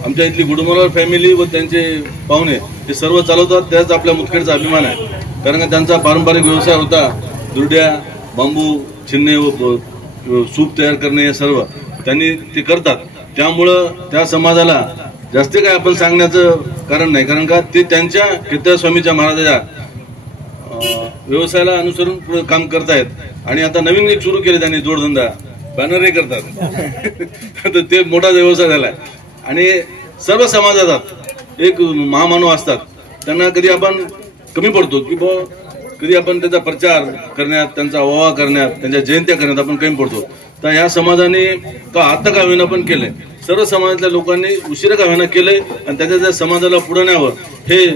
आमच्या इथली गुडमोलवार फॅमिली व त्यांचे पाहुणे हे सर्व चालवतात. त्याच आपल्या मुदखेडचा अभिमान आहे, कारण का त्यांचा पारंपरिक व्यवसाय होता. दुर्ड्या, बांबू छिन्ने व सूप तयार करणे हे सर्व त्यांनी ते करतात. त्यामुळं त्या समाजाला जास्त काय आपण सांगण्याचं कारण नाही, कारण का ते त्यांच्या केतया स्वामीच्या महाराजाच्या व्यवसायाला अनुसरून पुढे काम करतायत. आणि आता नवीन एक सुरू केले त्यांनी जोडधंदा, बॅनरही करतात. तर ते मोठा व्यवसाय झालाय. आणि सर्व समाजात एक महामानव असतात, त्यांना कधी आपण कमी पडतो की कधी आपण त्याचा प्रचार करण्यात, त्यांचा वावा करण्यात, त्यांच्या जयंत्या करण्यात आपण कमी पडतो. तर ह्या समाजाने का आता का होईना पण केलंय, सर्व समाजातल्या लोकांनी उशिरा का होईना केलंय. आणि त्याच्या समाजाला पुढे न्यावं हे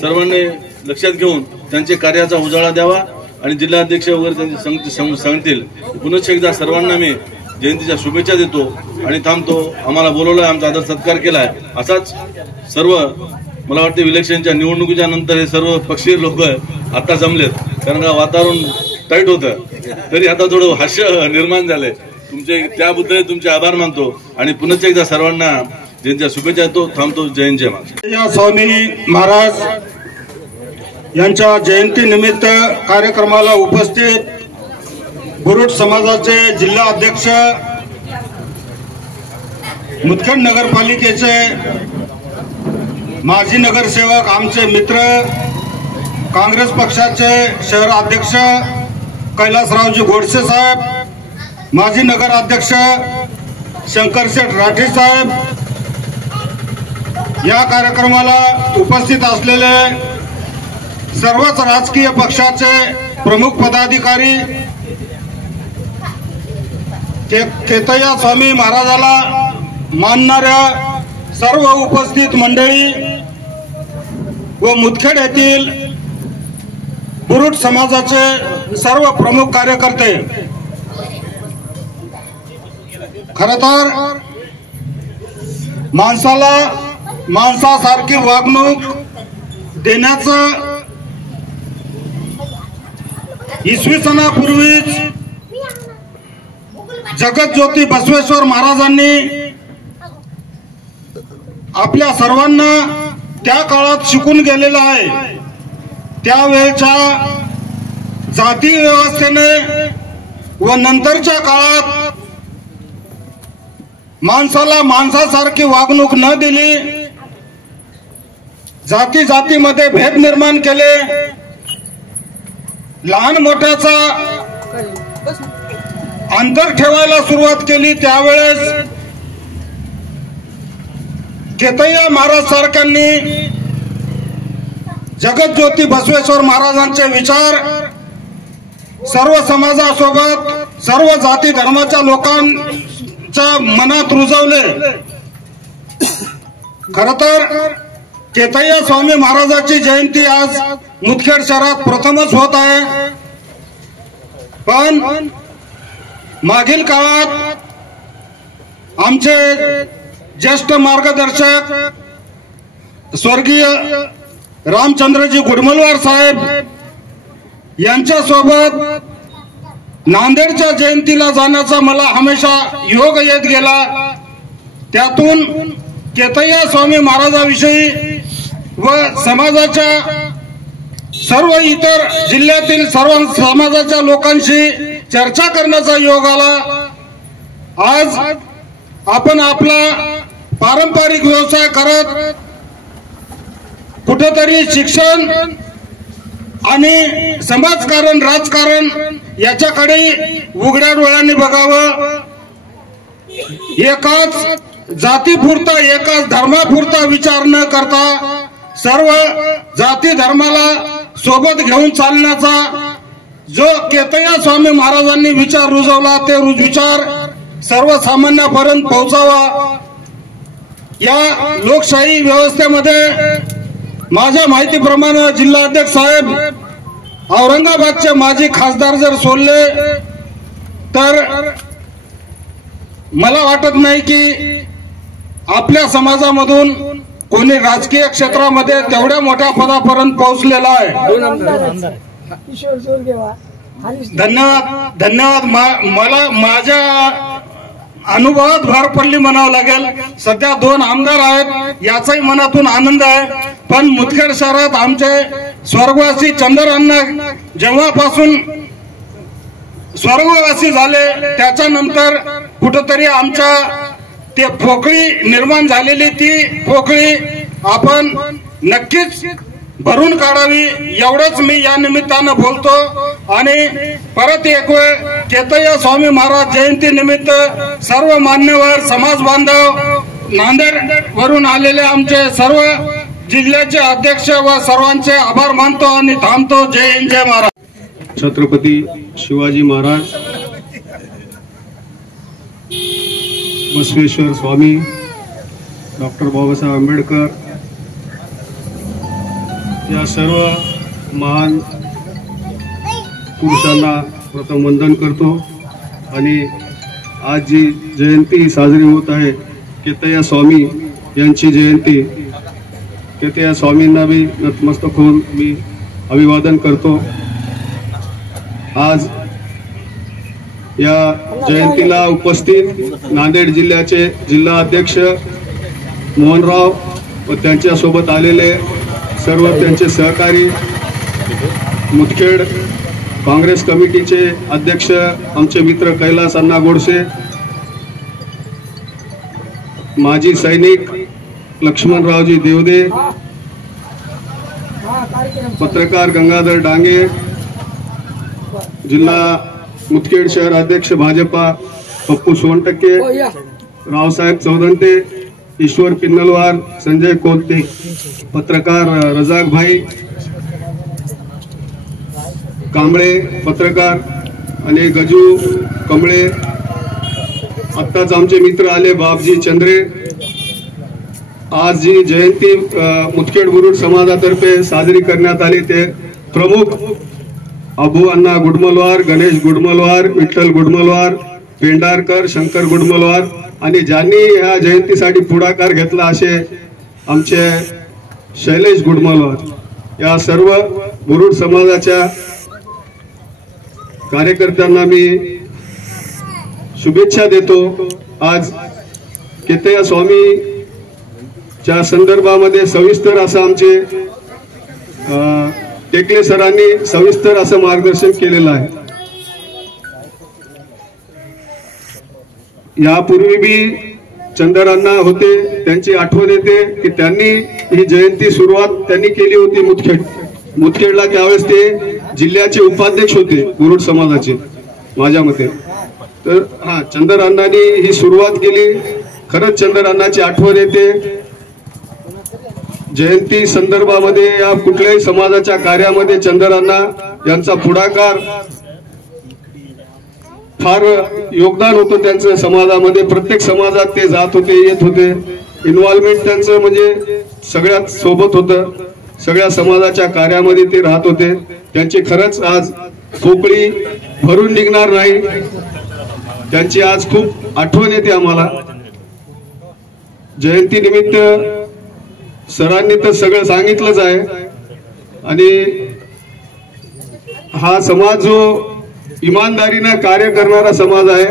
सर्वांनी लक्षात घेऊन त्यांच्या कार्याचा उजाळा द्यावा. आणि जिल्हाध्यक्ष वगैरे त्यांची सांगतील. पुनश्च एकदा सर्वांना मी जयंतीच्या शुभेच्छा देतो आणि थांबतो. आम्हाला बोलवलंय, आमचा आदर सत्कार केलाय. असाच सर्व मला वाटते इलेक्शनच्या निवडणुकीच्या नंतर हे सर्व पक्षीय लोक आता जमलेत, कारण का वातावरण टाईट होतं, तरी आता थोडं हास्य निर्माण झालंय. तुमचे त्याबद्दल तुमचे आभार मानतो आणि पुन्हा एकदा सर्वांना जयंतीच्या शुभेच्छा देतो. थांबतो. जय जय महाराज. स्वामी महाराज यांच्या जयंती निमित्त कार्यक्रमाला उपस्थित बुरुड समाजाचे जिल्हा अध्यक्ष, मुदखेड नगरपालिकेचे माजी नगरसेवक, आमचे मित्र, काँग्रेस पक्षाचे शहर अध्यक्ष कैलासरावजी गोडसे साहेब, माजी नगराध्यक्ष शंकरशेठ राठी साहेब, या कार्यक्रमाला उपस्थित असलेले सर्वच राजकीय पक्षाचे प्रमुख पदाधिकारी, केतया स्वामी महाराजाला मानणाऱ्या सर्व उपस्थित मंडळी व मुदखेड येथील बुरुड समाजाचे सर्व प्रमुख कार्यकर्ते, खरं तर माणसाला माणसासारखी वागणूक देण्याचं इसवी सणापूर्वीच जगज्योती बसवेश्वर महाराजांनी आपल्या सर्वांना त्या काळात शिकून गेलेलं आहे. त्यावेळच्या जाती व्यवस्थेने व नंतरच्या काळात माणसाला माणसासारखी वागणूक न दिली, जाती जातीमध्ये भेद निर्माण केले, लहान मोठ्याचा अंतर ठेवायला सुरुवात केली. त्यावेळेस केतय्या महाराज सारख्यांनी जगज्योती बसवेश्वर महाराजांचे विचार सर्व समाजासोबत, सर्व जाती धर्माच्या लोकांच्या मनात रुजवले. खर तर केतय्या स्वामी महाराजांची जयंती आज मुदखेड शहरात प्रथमच होत आहे. पण मागील काळात आमचे ज्येष्ठ मार्गदर्शक स्वर्गीय रामचंद्रजी गुडमलवार साहेब यांच्यासोबत नांदेडच्या जयंतीला जाण्याचा मला हमेशा योग येत गेला. त्यातून केतय्या स्वामी महाराजांविषयी व समाजाच्या सर्व इतर जिल्ह्यातील सर्व समाजाच्या लोकांशी चर्चा करण्याचा योग आला. आज आपण आपला पारंपरिक व्यवसाय करत कुठेतरी शिक्षण आणि समाजकारण, राजकारण याच्याकडे उघड्या डोळ्यांनी बघावं. एकाच जातीपुरता, एकाच धर्मापुरता विचार न करता सर्व जाती धर्माला सोबत घेऊन चालण्याचा जो केतय्या स्वामी महाराजांनी विचार रुजवला, ते विचार सर्वसामान्यापर्यंत पोहोचावा. या लोकशाही व्यवस्थेमध्ये माझ्या माहितीप्रमाणे जिल्हाध्यक्ष साहेब औरंगाबादचे माजी खासदार जर सोडले तर मला वाटत नाही की आपल्या समाजामधून कोणी राजकीय क्षेत्रामध्ये तेवढ्या मोठ्या पदापर्यंत पोहोचलेला आहे. धन्यवाद. मला माझ्या अनुभवात भर पडली म्हणावं लागेल. सध्या 2 आमदार आहेत, याचाही मनातून आनंद आहे. पण मुदखेड शहरात आमचे स्वर्गवासी चंद्रअण्णा जेव्हापासून स्वर्गवासी झाले त्याच्यानंतर कुठंतरी आमच्या ते पोकळी निर्माण झालेली, ती पोकळी आपण नक्कीच भरून काढावी एवढंच मी या निमित्तानं बोलतो. आणि परत एक वेळ केतय्या स्वामी महाराज जयंती निमित्त सर्व मान्यवर समाज बांधव, नांदेड वरून आलेले आमचे सर्व जिल्ह्याचे अध्यक्ष व सर्वांचे आभार मानतो आणि थांबतो. जय हिंद, जय महाराज. छत्रपती शिवाजी महाराज, बसवेश्वर स्वामी, डॉक्टर बाबासाहेब आंबेडकर या सर्व महान पुरुषांना प्रथम वंदन करतो. आणि आज जी जयंती साजरी होत आहे, केतय्या स्वामी यांची जयंती, केतय्या स्वामींना मी नतमस्तक होऊन मी अभिवादन करतो. आज या जयंतीला उपस्थित नांदेड जिल्ह्याचे जिल्हा अध्यक्ष मोहनराव व त्यांच्यासोबत आलेले सर्व त्यांचे सहकारी, मुदखेड काँग्रेस कमिटीचे अध्यक्ष आमचे मित्र कैलास अण्णा गोडसे, माजी सैनिक लक्ष्मणरावजी देवदे, पत्रकार गंगाधर डांगे, जिल्हा मुदखेड शहर अध्यक्ष भाजपा पप्पू सोनटक्के, रावसाहेब चौदंते, ईश्वर पिन्नलवार, संजय कोलते, पत्रकार रजाक भाई कांबळे, पत्रकार आणि गजू कमळे, आत्ताच आमचे मित्र आले बापजी चंद्रे. आज जी जयंती मुदखेड बुरुड समाजातर्फे साजरी करण्यात आली ते प्रमुख अबू अण्णा गुडमलवार, गणेश गुडमलवार, विठ्ठल गुडमलवार, पेंढारकर, शंकर गुडमलवार आणि ज्यांनी ह्या जयंतीसाठी पुढाकार घेतला असे आमचे शैलेश गुडमलवार, या सर्व बुरुड समाजाच्या कार्यकर्त्यांना मी शुभेच्छा देतो. आज केतय्या स्वामीच्या संदर्भामध्ये सविस्तर असं आमचे टेकले सरांनी सविस्तर असं मार्गदर्शन केलेलं आहे. यापूर्वी बी चंद्रअण्णा होते, त्यांची आठवण येते की त्यांनी ही जयंती सुरुवात त्यांनी केली होती मुदखेडला. त्यावेळेस ते जिल्ह्याचे उपाध्यक्ष होते बुरुड समाजाचे माझ्या मते. तर चंद्रअण्णांनी ही सुरुवात केली. खरंच चंद्रअण्णाची आठवण येते. जयंती संदर्भामध्ये या कुठल्याही समाजाच्या कार्यामध्ये चंद्रअण्णा यांचा पुढाकार, फार योगदान होतं त्यांचं समाजामध्ये. प्रत्येक समाजात ते जात होते, येत होते. इन्व्हॉल्वमेंट त्यांचं म्हणजे सगळ्यात सोबत होतं. सगळ्या समाजाच्या कार्यामध्ये ते राहत होते. त्यांची खरंच आज पोकळी भरून निघणार नाही. त्यांची आज खूप आठवण येते आम्हाला. जयंती निमित्त सरांनी तर सगळं सांगितलंच आहे. आणि हा समाज जो इमानदारीनं कार्य करणारा समाज आहे,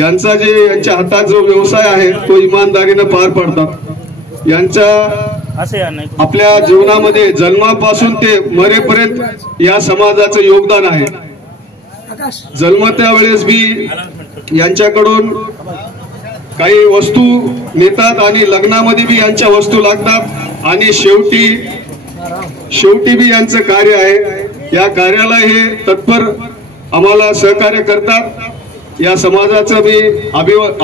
यांच्या हातात जो व्यवसाय आहे तो इमानदारीनं पार पडतात. यांच्या आपल्या जीवनामध्ये जन्मापासून ते मरेपर्यंत या समाजाचं योगदान आहे. जन्मत्या वेळेस बी यांच्याकडून काही वस्तू नेतात आणि लग्नामध्ये बी यांच्या वस्तू लागतात आणि शेवटी बी यांचं कार्य आहे. या कार्याला हे तत्पर आम्हाला सहकार्य करतात. या समाजाचं मी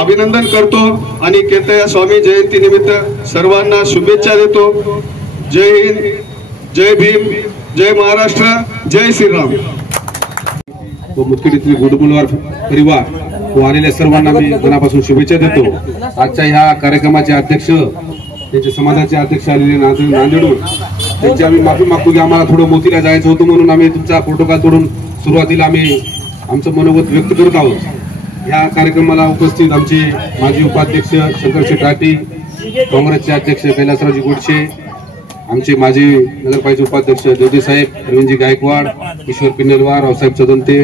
अभिनंदन करतो आणि केतय्या स्वामी जयंती निमित्त सर्वांना शुभेच्छा देतो. जय हिंद, जय भीम, जय महाराष्ट्र, जय श्रीराम. मुदखेडीतील गुडमलवार परिवार व आलेल्या सर्वांना मी मनापासून शुभेच्छा देतो. आजच्या ह्या कार्यक्रमाचे अध्यक्ष, त्यांचे समाजाचे अध्यक्ष आलेले नांदेडून, त्यांची आम्ही माफी मागतो की आम्हाला थोडं मोतीला जायचं होतं म्हणून आम्ही तुमचा प्रोटोकॉल तोडून सुरुवातीला आम्ही आमचं मनोगत व्यक्त करत आहोत. या कार्यक्रमाला उपस्थित आमचे माजी उपाध्यक्ष शंकरशेठ राठी, काँग्रेसचे अध्यक्ष कैलासरावजी गोडसे, आमचे माजी नगरपालिका उपाध्यक्ष देवदे साहेब, रवींद्रजी गायकवाड, ईश्वर पिन्नलवार, रावसाहेब चदंते,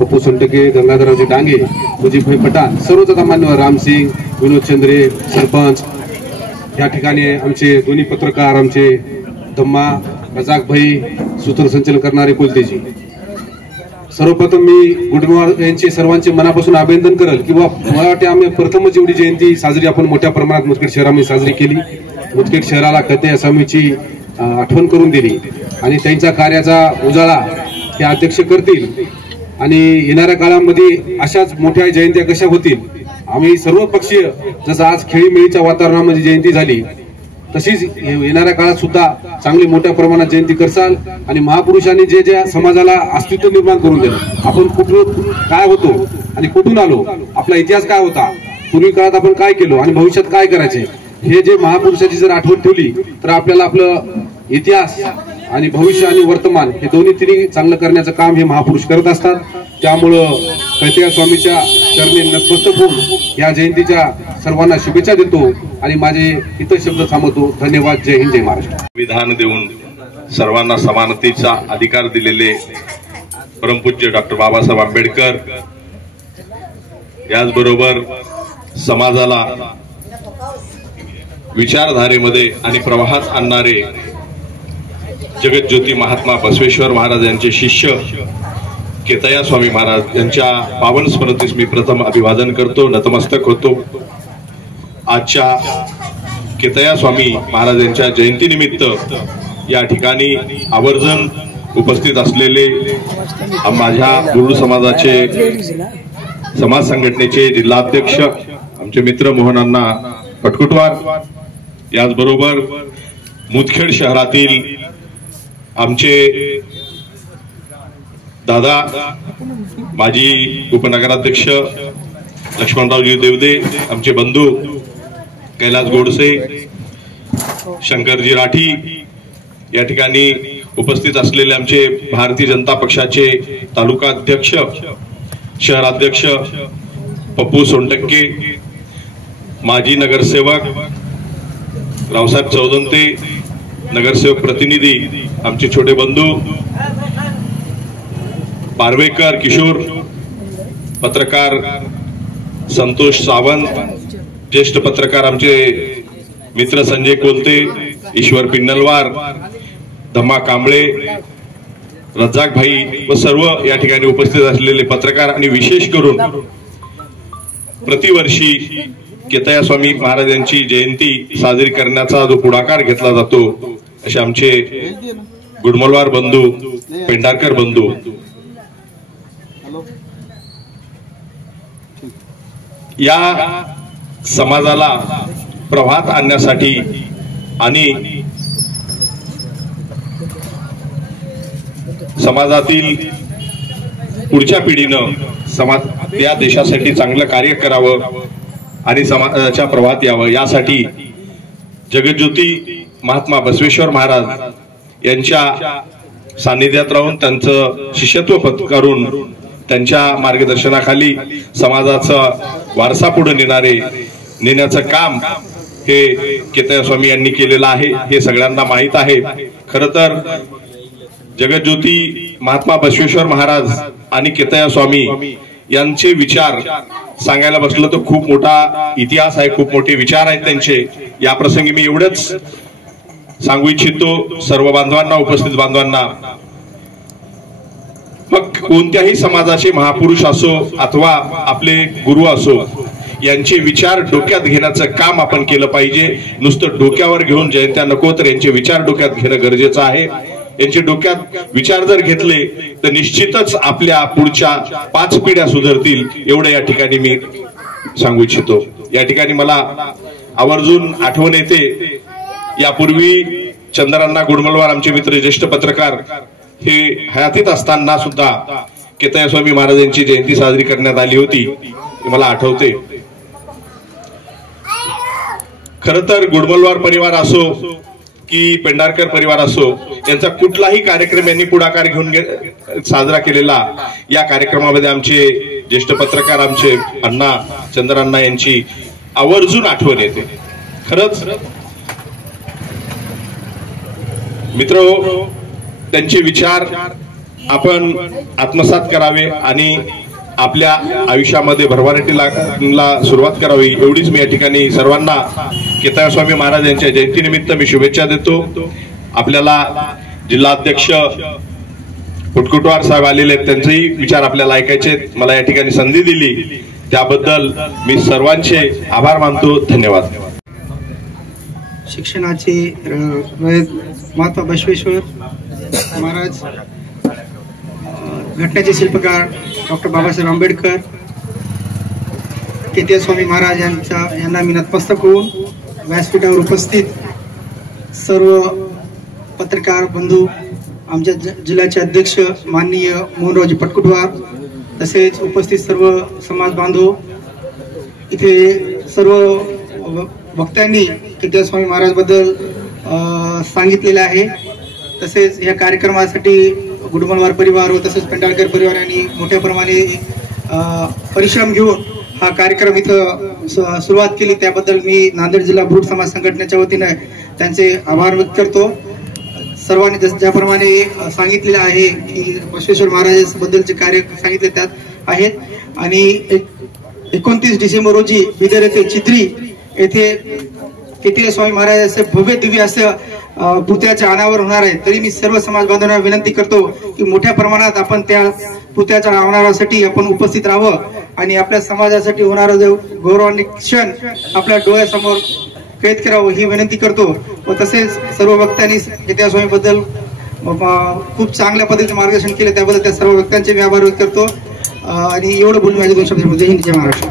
पप्पू सोनटके, गंगाधररावजी डांगे, मुजीबभाई पठाण, सर्वच आता मान्यवर, रामसिंग, विनोद चंद्रे, सरपंच, या ठिकाणी आमचे दोन्ही पत्रकार, आमचे धम्मा, रजाकभाई, सूत्रसंचलन करणारे कोलतेजी. सर्वप्रथम मी गुडमवार यांचे सर्वांचे मनापासून अभिनंदन करेल किंवा मला वाटते आम्ही प्रथमच एवढी जयंती साजरी आपण मोठ्या प्रमाणात मुदखेड शहरामध्ये साजरी केली. मुदखेड शहराला कथेया स्वामीची आठवण करून दिली आणि त्यांच्या कार्याचा उजाळा हे अध्यक्ष करतील आणि येणाऱ्या काळामध्ये अशाच मोठ्या जयंत्या कशा होतील. आम्ही सर्व पक्षीय जसं आज खेळीमेळीच्या वातावरणामध्ये जयंती झाली तशीच येणाऱ्या काळात सुद्धा चांगली मोठ्या प्रमाणात जयंती करसाल आणि महापुरुषांनी जे ज्या समाजाला अस्तित्व निर्माण करून दिलं, आपण कुठून काय होतो आणि कुठून आलो, आपला इतिहास काय होता, पूर्वी काळात आपण काय केलो आणि भविष्यात काय करायचे, हे जे महापुरुषाची जर आठवण ठेवली तर आपल्याला आपलं इतिहास आणि भविष्य आणि वर्तमान हे दोन्ही तिन्ही चांगलं करण्याचं काम हे महापुरुष करत असतात. त्यामुळं कथेया स्वामीच्या चरणी नतमस्तक होऊन या जयंतीच्या सर्वांना शुभेच्छा देतो आणि माझे इतर शब्द थांबवतो. धन्यवाद. जय हिंद, जय महाराष्ट्र. विधान देऊन सर्वांना समानतेचा अधिकार दिलेले परमपूज्य डॉक्टर बाबासाहेब आंबेडकर, याचबरोबर समाजाला विचारधारेमध्ये आणि प्रवाहात आणणारे जगज्योती महात्मा बसवेश्वर महाराज यांचे शिष्य केतया स्वामी महाराज यांच्या पावन स्मृतीस मी प्रथम अभिवादन करतो, नतमस्तक होतो. आजच्या केतया स्वामी महाराज यांच्या जयंतीनिमित्त या ठिकाणी आवर्जून उपस्थित असलेले माझ्या गुरु समाजाचे समाज संघटनेचे जिल्हाध्यक्ष आमचे मित्र मोहनअण्णा पटकुटवार, याचबरोबर मुदखेड शहरातील आमचे दादा माजी उपनगराध्यक्ष लक्ष्मणरावजी देवदे, आमचे बंधू कैलास गोडसे, शंकरजी राठी, या ठिकाणी उपस्थित असलेले आमचे भारतीय जनता पक्षाचे तालुका अध्यक्ष, शहराध्यक्ष पप्पू सोनटक्के, माजी नगरसेवक रावसाहेब चौदंते, नगरसेवक प्रतिनिधी आमचे छोटे बंधू पारवेकर किशोर, पत्रकार संतोष सावंत, ज्येष्ठ पत्रकार आमचे मित्र संजय कोलते, ईश्वर पिन्नलवार, धम्मा कांबळे, रज्जाक भाई व सर्व या ठिकाणी उपस्थित असलेले पत्रकार आणि विशेष करून प्रतिवर्षी केतया स्वामी महाराज यांची जयंती साजरी करण्याचा जो पुढाकार घेतला जातो असे आमचे गुडमलवार बंधू, पेंढारकर बंधू, या समाजाला प्रवाहात आणण्यासाठी आणि समाजातील पुढच्या पिढीनं समाज या देशासाठी चांगलं कार्य करावं आणि समाजाच्या प्रवाहात यावं, यासाठी जगज्योती महात्मा बसवेश्वर महाराज यांच्या सानिध्यात राहून त्यांचं शिष्यत्व पत्करून त्यांच्या मार्गदर्शनाखाली समाजाचा वारसा पुढे नेण्याचं काम हे केतया स्वामी यांनी केलेलं आहे, हे सगळ्यांना माहीत आहे. खरं तर जगज्योती महात्मा बसवेश्वर महाराज आणि केतया स्वामी यांचे विचार सांगायला बसलं तर खूप मोठा इतिहास आहे, खूप मोठे विचार आहेत त्यांचे. या प्रसंगी मी एवढंच सांगू इच्छितो सर्व बांधवांना, उपस्थित बांधवांना, मग कोणत्याही समाजाचे महापुरुष असो अथवा आपले गुरु असो, यांचे विचार डोक्यात घेण्याचं काम आपण केलं पाहिजे. नुसतं डोक्यावर घेऊन जयंत्या नको, तर यांचे विचार डोक्यात घेणं गरजेचं आहे. यांचे डोक्यात विचार जर घेतले तर निश्चितच आपल्या पुढच्या 5 पिढ्या सुधारतील, एवढं या ठिकाणी मी सांगू इच्छितो. या ठिकाणी मला आवर्जून आठवण येते, यापूर्वी चंद्रांना गुडमलवार आमचे मित्र, ज्येष्ठ पत्रकार, हे हयातीत असताना सुद्धा केतया स्वामी महाराज यांची जयंती साजरी करण्यात आली होती, मला आठवते. खर तर गुडमलवार परिवार असो की पेंढारकर परिवार असो, यांचा कुठलाही कार्यक्रम यांनी पुढाकार घेऊन साजरा केलेला, या कार्यक्रमामध्ये आमचे ज्येष्ठ पत्रकार आमचे अण्णा चंद्रांना यांची आवर्जून आठवण येते. खरंच मित्र, त्यांचे विचार आपण आत्मसात करावे आणि आपल्या आयुष्यामध्ये भरभराटीला सुरुवात करावी, एवढीच मी या ठिकाणी सर्वांना केतया स्वामी महाराज यांच्या जयंतीनिमित्त मी शुभेच्छा देतो. आपल्याला जिल्हाध्यक्ष पुटकुटवार साहेब आलेले आहेत, त्यांचेही विचार आपल्याला ऐकायचे. मला या ठिकाणी संधी दिली त्याबद्दल मी सर्वांचे आभार मानतो. धन्यवाद. शिक्षणाचे महात्मा बसवेश्वर महाराज, घटनेचे शिल्पकार डॉक्टर बाबासाहेब आंबेडकर, केतया स्वामी महाराज यांना मी नतमस्तक होऊन व्यासपीठावर उपस्थित सर्व पत्रकार बंधू, आमच्या जिल्ह्याचे अध्यक्ष माननीय मोहनरावजी पटकुटवार, तसेच उपस्थित सर्व समाज बांधव, इथे सर्व वक्त्यांनी केतया स्वामी महाराज बद्दल सांगितलेले आहे. तसेच या कार्यक्रमासाठी गुडमलवार परिवार व तसेच पेंढारकर परिवारांनी मोठ्या प्रमाणे परिश्रम घेऊन हा कार्यक्रम इथं सुरुवात केली, त्याबद्दल मी नांदेड जिल्हा बुरुड समाज संघटनेच्या वतीने त्यांचे आभार व्यक्त करतो. सर्वांनी ज्याप्रमाणे सांगितलेलं आहे की बसवेश्वर महाराजांबद्दलचे कार्य सांगितले त्यात आहेत. आणि 29 डिसेंबर रोजी बिदर येथे चित्री येथे केतया स्वामी महाराजांचे भव्य दिव्य असं पुतळ्याचे अनावर होणार आहे. तरी मी सर्व समाज बांधवांना विनंती करतो की मोठ्या प्रमाणात आपण त्या पुतळ्याच्या अनावरणासाठी आपण उपस्थित राहावं आणि आपल्या समाजासाठी होणारा जो गौरवान्वित क्षण आपल्या डोळ्यासमोर कैद करावं ही विनंती करतो. व तसेच सर्व वक्त्यांनी केतया स्वामी बद्दल खूप चांगल्या पद्धतीने मार्गदर्शन केले, त्याबद्दल त्या सर्व वक्त्यांचे मी आभार व्यक्त करतो. आणि एवढं बोलून माझे 2 शब्द. जय हिंद, जय महाराष्ट्र.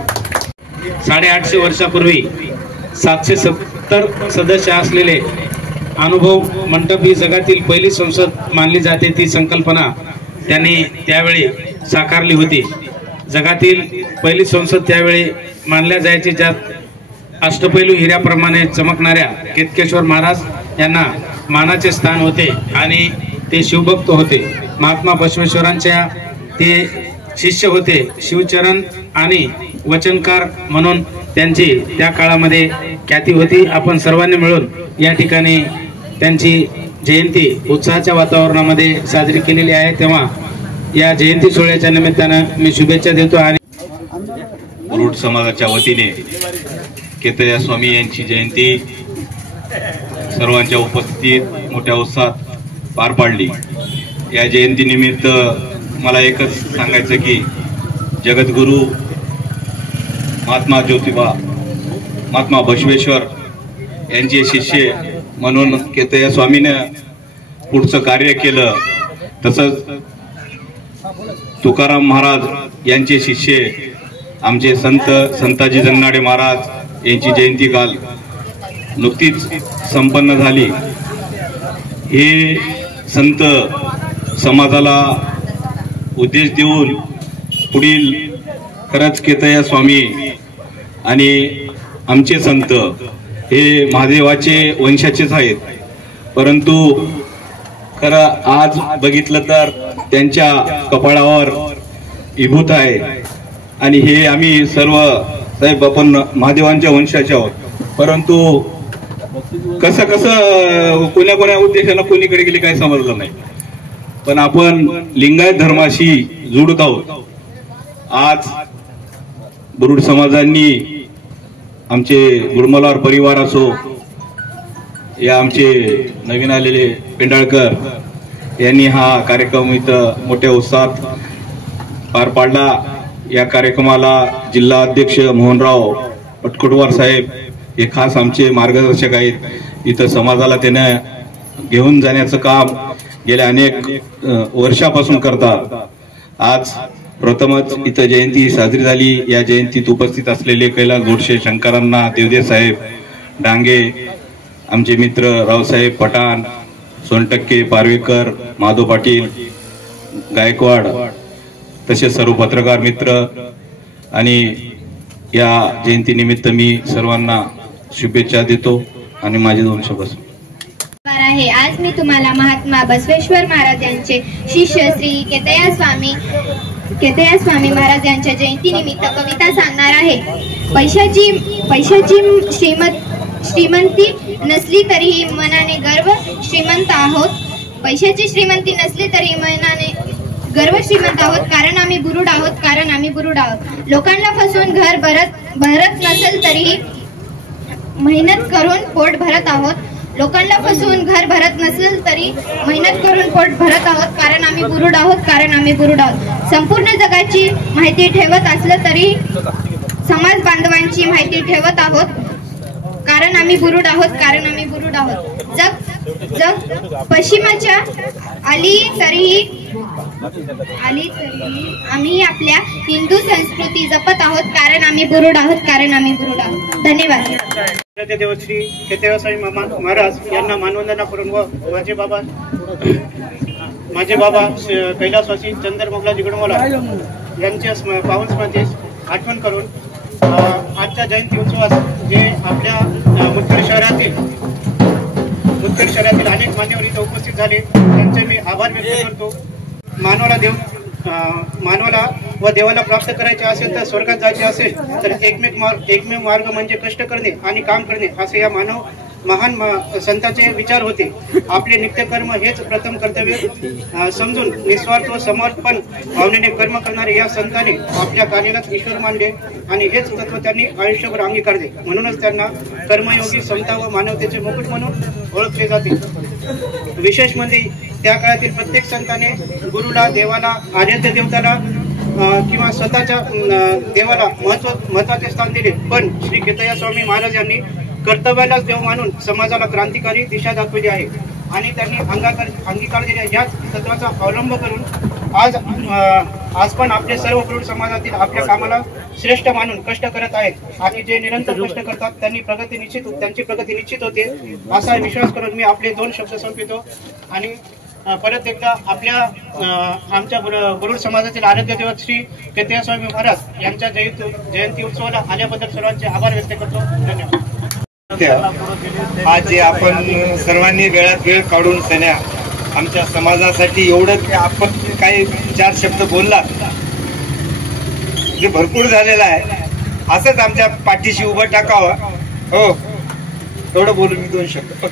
850 वर्षापूर्वी 770 सदस्य असलेले अनुभव मंडप ही जगातील पहिली संसद मानली जाते. ती संकल्पना त्यांनी त्यावेळी साकारली होती. जगातील पहिली संसद त्यावेळी मानल्या जायची, ज्यात अष्टपैलू हिऱ्याप्रमाणे चमकणाऱ्या केतकेश्वर महाराज यांना मानाचे स्थान होते आणि ते शिवभक्त होते. महात्मा बसवेश्वरांच्या ते शिष्य होते. शिवचरण आणि वचनकार म्हणून त्यांची त्या काळामध्ये ख्याती होती. आपण सर्वांनी मिळून या ठिकाणी त्यांची जयंती उत्साहाच्या वातावरणामध्ये साजरी केलेली आहे. तेव्हा या जयंती सोहळ्याच्या निमित्तानं मी शुभेच्छा देतो. आणि बुरुड समाजाच्या वतीने केतया स्वामी यांची जयंती सर्वांच्या उपस्थितीत मोठ्या उत्साहात पार पाडली. या जयंतीनिमित्त मला एकच सांगायचं की जगद्गुरू महात्मा ज्योतिबा, महात्मा बसवेश्वर यांचे शिष्य म्हणून केतया स्वामीनं पुढचं कार्य केलं. तसंच तुकाराम महाराज यांचे शिष्य आमचे संताजी जगनाडे महाराज यांची जयंती काल नुकतीच संपन्न झाली. हे संत समाजाला उद्देश देऊन पुढील खरंच केतया स्वामी आणि आमचे संत हे महादेवाचे वंशाचेच आहेत, परंतु खरं आज बघितलं तर त्यांच्या कपाळावर विभूत आहे. आणि हे आम्ही सर्व साहेब आपण महादेवांच्या वंशाचे आहोत, परंतु कसं कोण्या कोण्या उद्देशाला कोणीकडे गेले काही समजलं नाही. पण आपण लिंगायत धर्माशी जुळत आहोत. आज बुरुड समाजांनी आमचे गुडमलवार परिवार असो या आमचे नवीन आलेले पेंढारकर यांनी हा कार्यक्रम इथं मोठ्या उत्साहात पार पाडला. या कार्यक्रमाला जिल्हा अध्यक्ष मोहनराव पटकुटवार साहेब हे खास आमचे मार्गदर्शक आहेत. इथं समाजाला त्यानं घेऊन जाण्याचं काम गेल्या अनेक वर्षापासून करतात. आज प्रथमच इथं जयंती साजरी झाली. या जयंतीत उपस्थित असलेले कैलास गोडसे, शंकरांना, देवदे साहेब डांगे, आमचे मित्र रावसाहेब पठाण, सोनटक्के, पारवेकर, माधव पाटील, गायकवाड, तसेच सर्व पत्रकार मित्र आणि या जयंतीनिमित्त मी सर्वांना शुभेच्छा देतो आणि माझे 2 शब्द आहे. आज मी तुम्हाला महात्मा बसवेश्वर महाराज यांचे शिष्य श्री केतया स्वामी महाराज यांच्या जयंतीनिमित्त कविता सांगणार आहे. पैशाची श्रीमंती नसली तरीही मनाने गर्व श्रीमंत आहोत. पैशाची श्रीमंती नसली तरी मनाने गर्व श्रीमंत आहोत कारण आम्ही बुरुड आहोत, कारण आम्ही बुरुड आहोत. लोकांना फसवून घर भरत नसेल तरीही मेहनत करून पोट भरत आहोत. लोकांना फसवून घर भरत नसेल तरी मेहनत करून पोट भरत आहोत, कारण आम्ही बुरुड आहोत, कारण आम्ही बुरुड आहोत. संपूर्ण जगाची माहिती ठेवत असलं तरी समाज बांधवांची माहिती ठेवत आहोत, कारण आम्ही बुरुड आहोत, कारण आम्ही बुरुड आहोत. जग पश्चिमाच्या आली तरीही आम्ही आपल्या हिंदू संस्कृती जपत आहोत, कारण आम्ही बुरुड आहोत, कारण आम्ही बुरुड आहोत. धन्यवाद. देवश्री केतयस्वामी महाराज यांना मानवंदना करून व माझे बाबा कैलासवासी चंद्र मोगलाजी गुडमोला यांच्या पावन स्मृतीस आठवण करून आजच्या जयंती उत्सवात जे आपल्या मुदखेड शहरातील अनेक मान्यवर इथं उपस्थित झाले त्यांचे मी आभार व्यक्त करतो. मानवाला व देवाला प्राप्त करायचे असेल तर स्वर्गात जायचे असेल तर एकमेव मार्ग म्हणजे कष्ट करणे आणि काम करणे असे या महान संतांचे विचार होते. आपले नित्यकर्म हेच प्रथम कर्तव्य समजून निस्वार्थ व समर्पण भावनेने कर्म करणारे या संतांनी आपल्या कार्यालाच ईश्वर मानले आणि हेच तत्व त्यांनी आयुष्यभर अंगीकारले. म्हणूनच त्यांना कर्मयोगी, समता व मानवतेचे मुकुट म्हणून ओळखले जाते. विशेष म्हणजे त्या काळातील प्रत्येक संताने गुरुला, देवाला, आराध्य देवताला किंवा स्वतःच्या देवाला महत्वाचे स्थान दिले. पण श्री केतयस्वामी महाराज यांनी कर्तव्यालाच देव मानून समाजाला क्रांतिकारी दिशा दाखवली आहे आणि त्यांनी अंगीकार दिल्या याच तत्वाचा अवलंब करून आज पण आपले सर्व प्रौढ समाजातील आपल्या कामाला श्रेष्ठ मानून कष्ट करत आहेत आणि जे निरंतर कष्ट करतात त्यांची प्रगती निश्चित होते असा विश्वास करून मी आपले 2 शब्द संपवितो आणि परत एकदा आमच्या बुरुड समाजातील आराध्य देवत श्री केतयस्वामी महाराज यांच्या जयंती उत्सवाला आल्याबद्दल सर्वांचे आभार व्यक्त करतो. धन्यवाद. आज जे आपण सर्वांनी वेळात वेळ काढून सण्या आमच्या समाजासाठी एवढं आपण काही 4 शब्द बोलला जे भरपूर झालेलं आहे. असंच आमच्या पाठीशी उभं टाकावं. हो, एवढं बोलून मी 2 शब्द.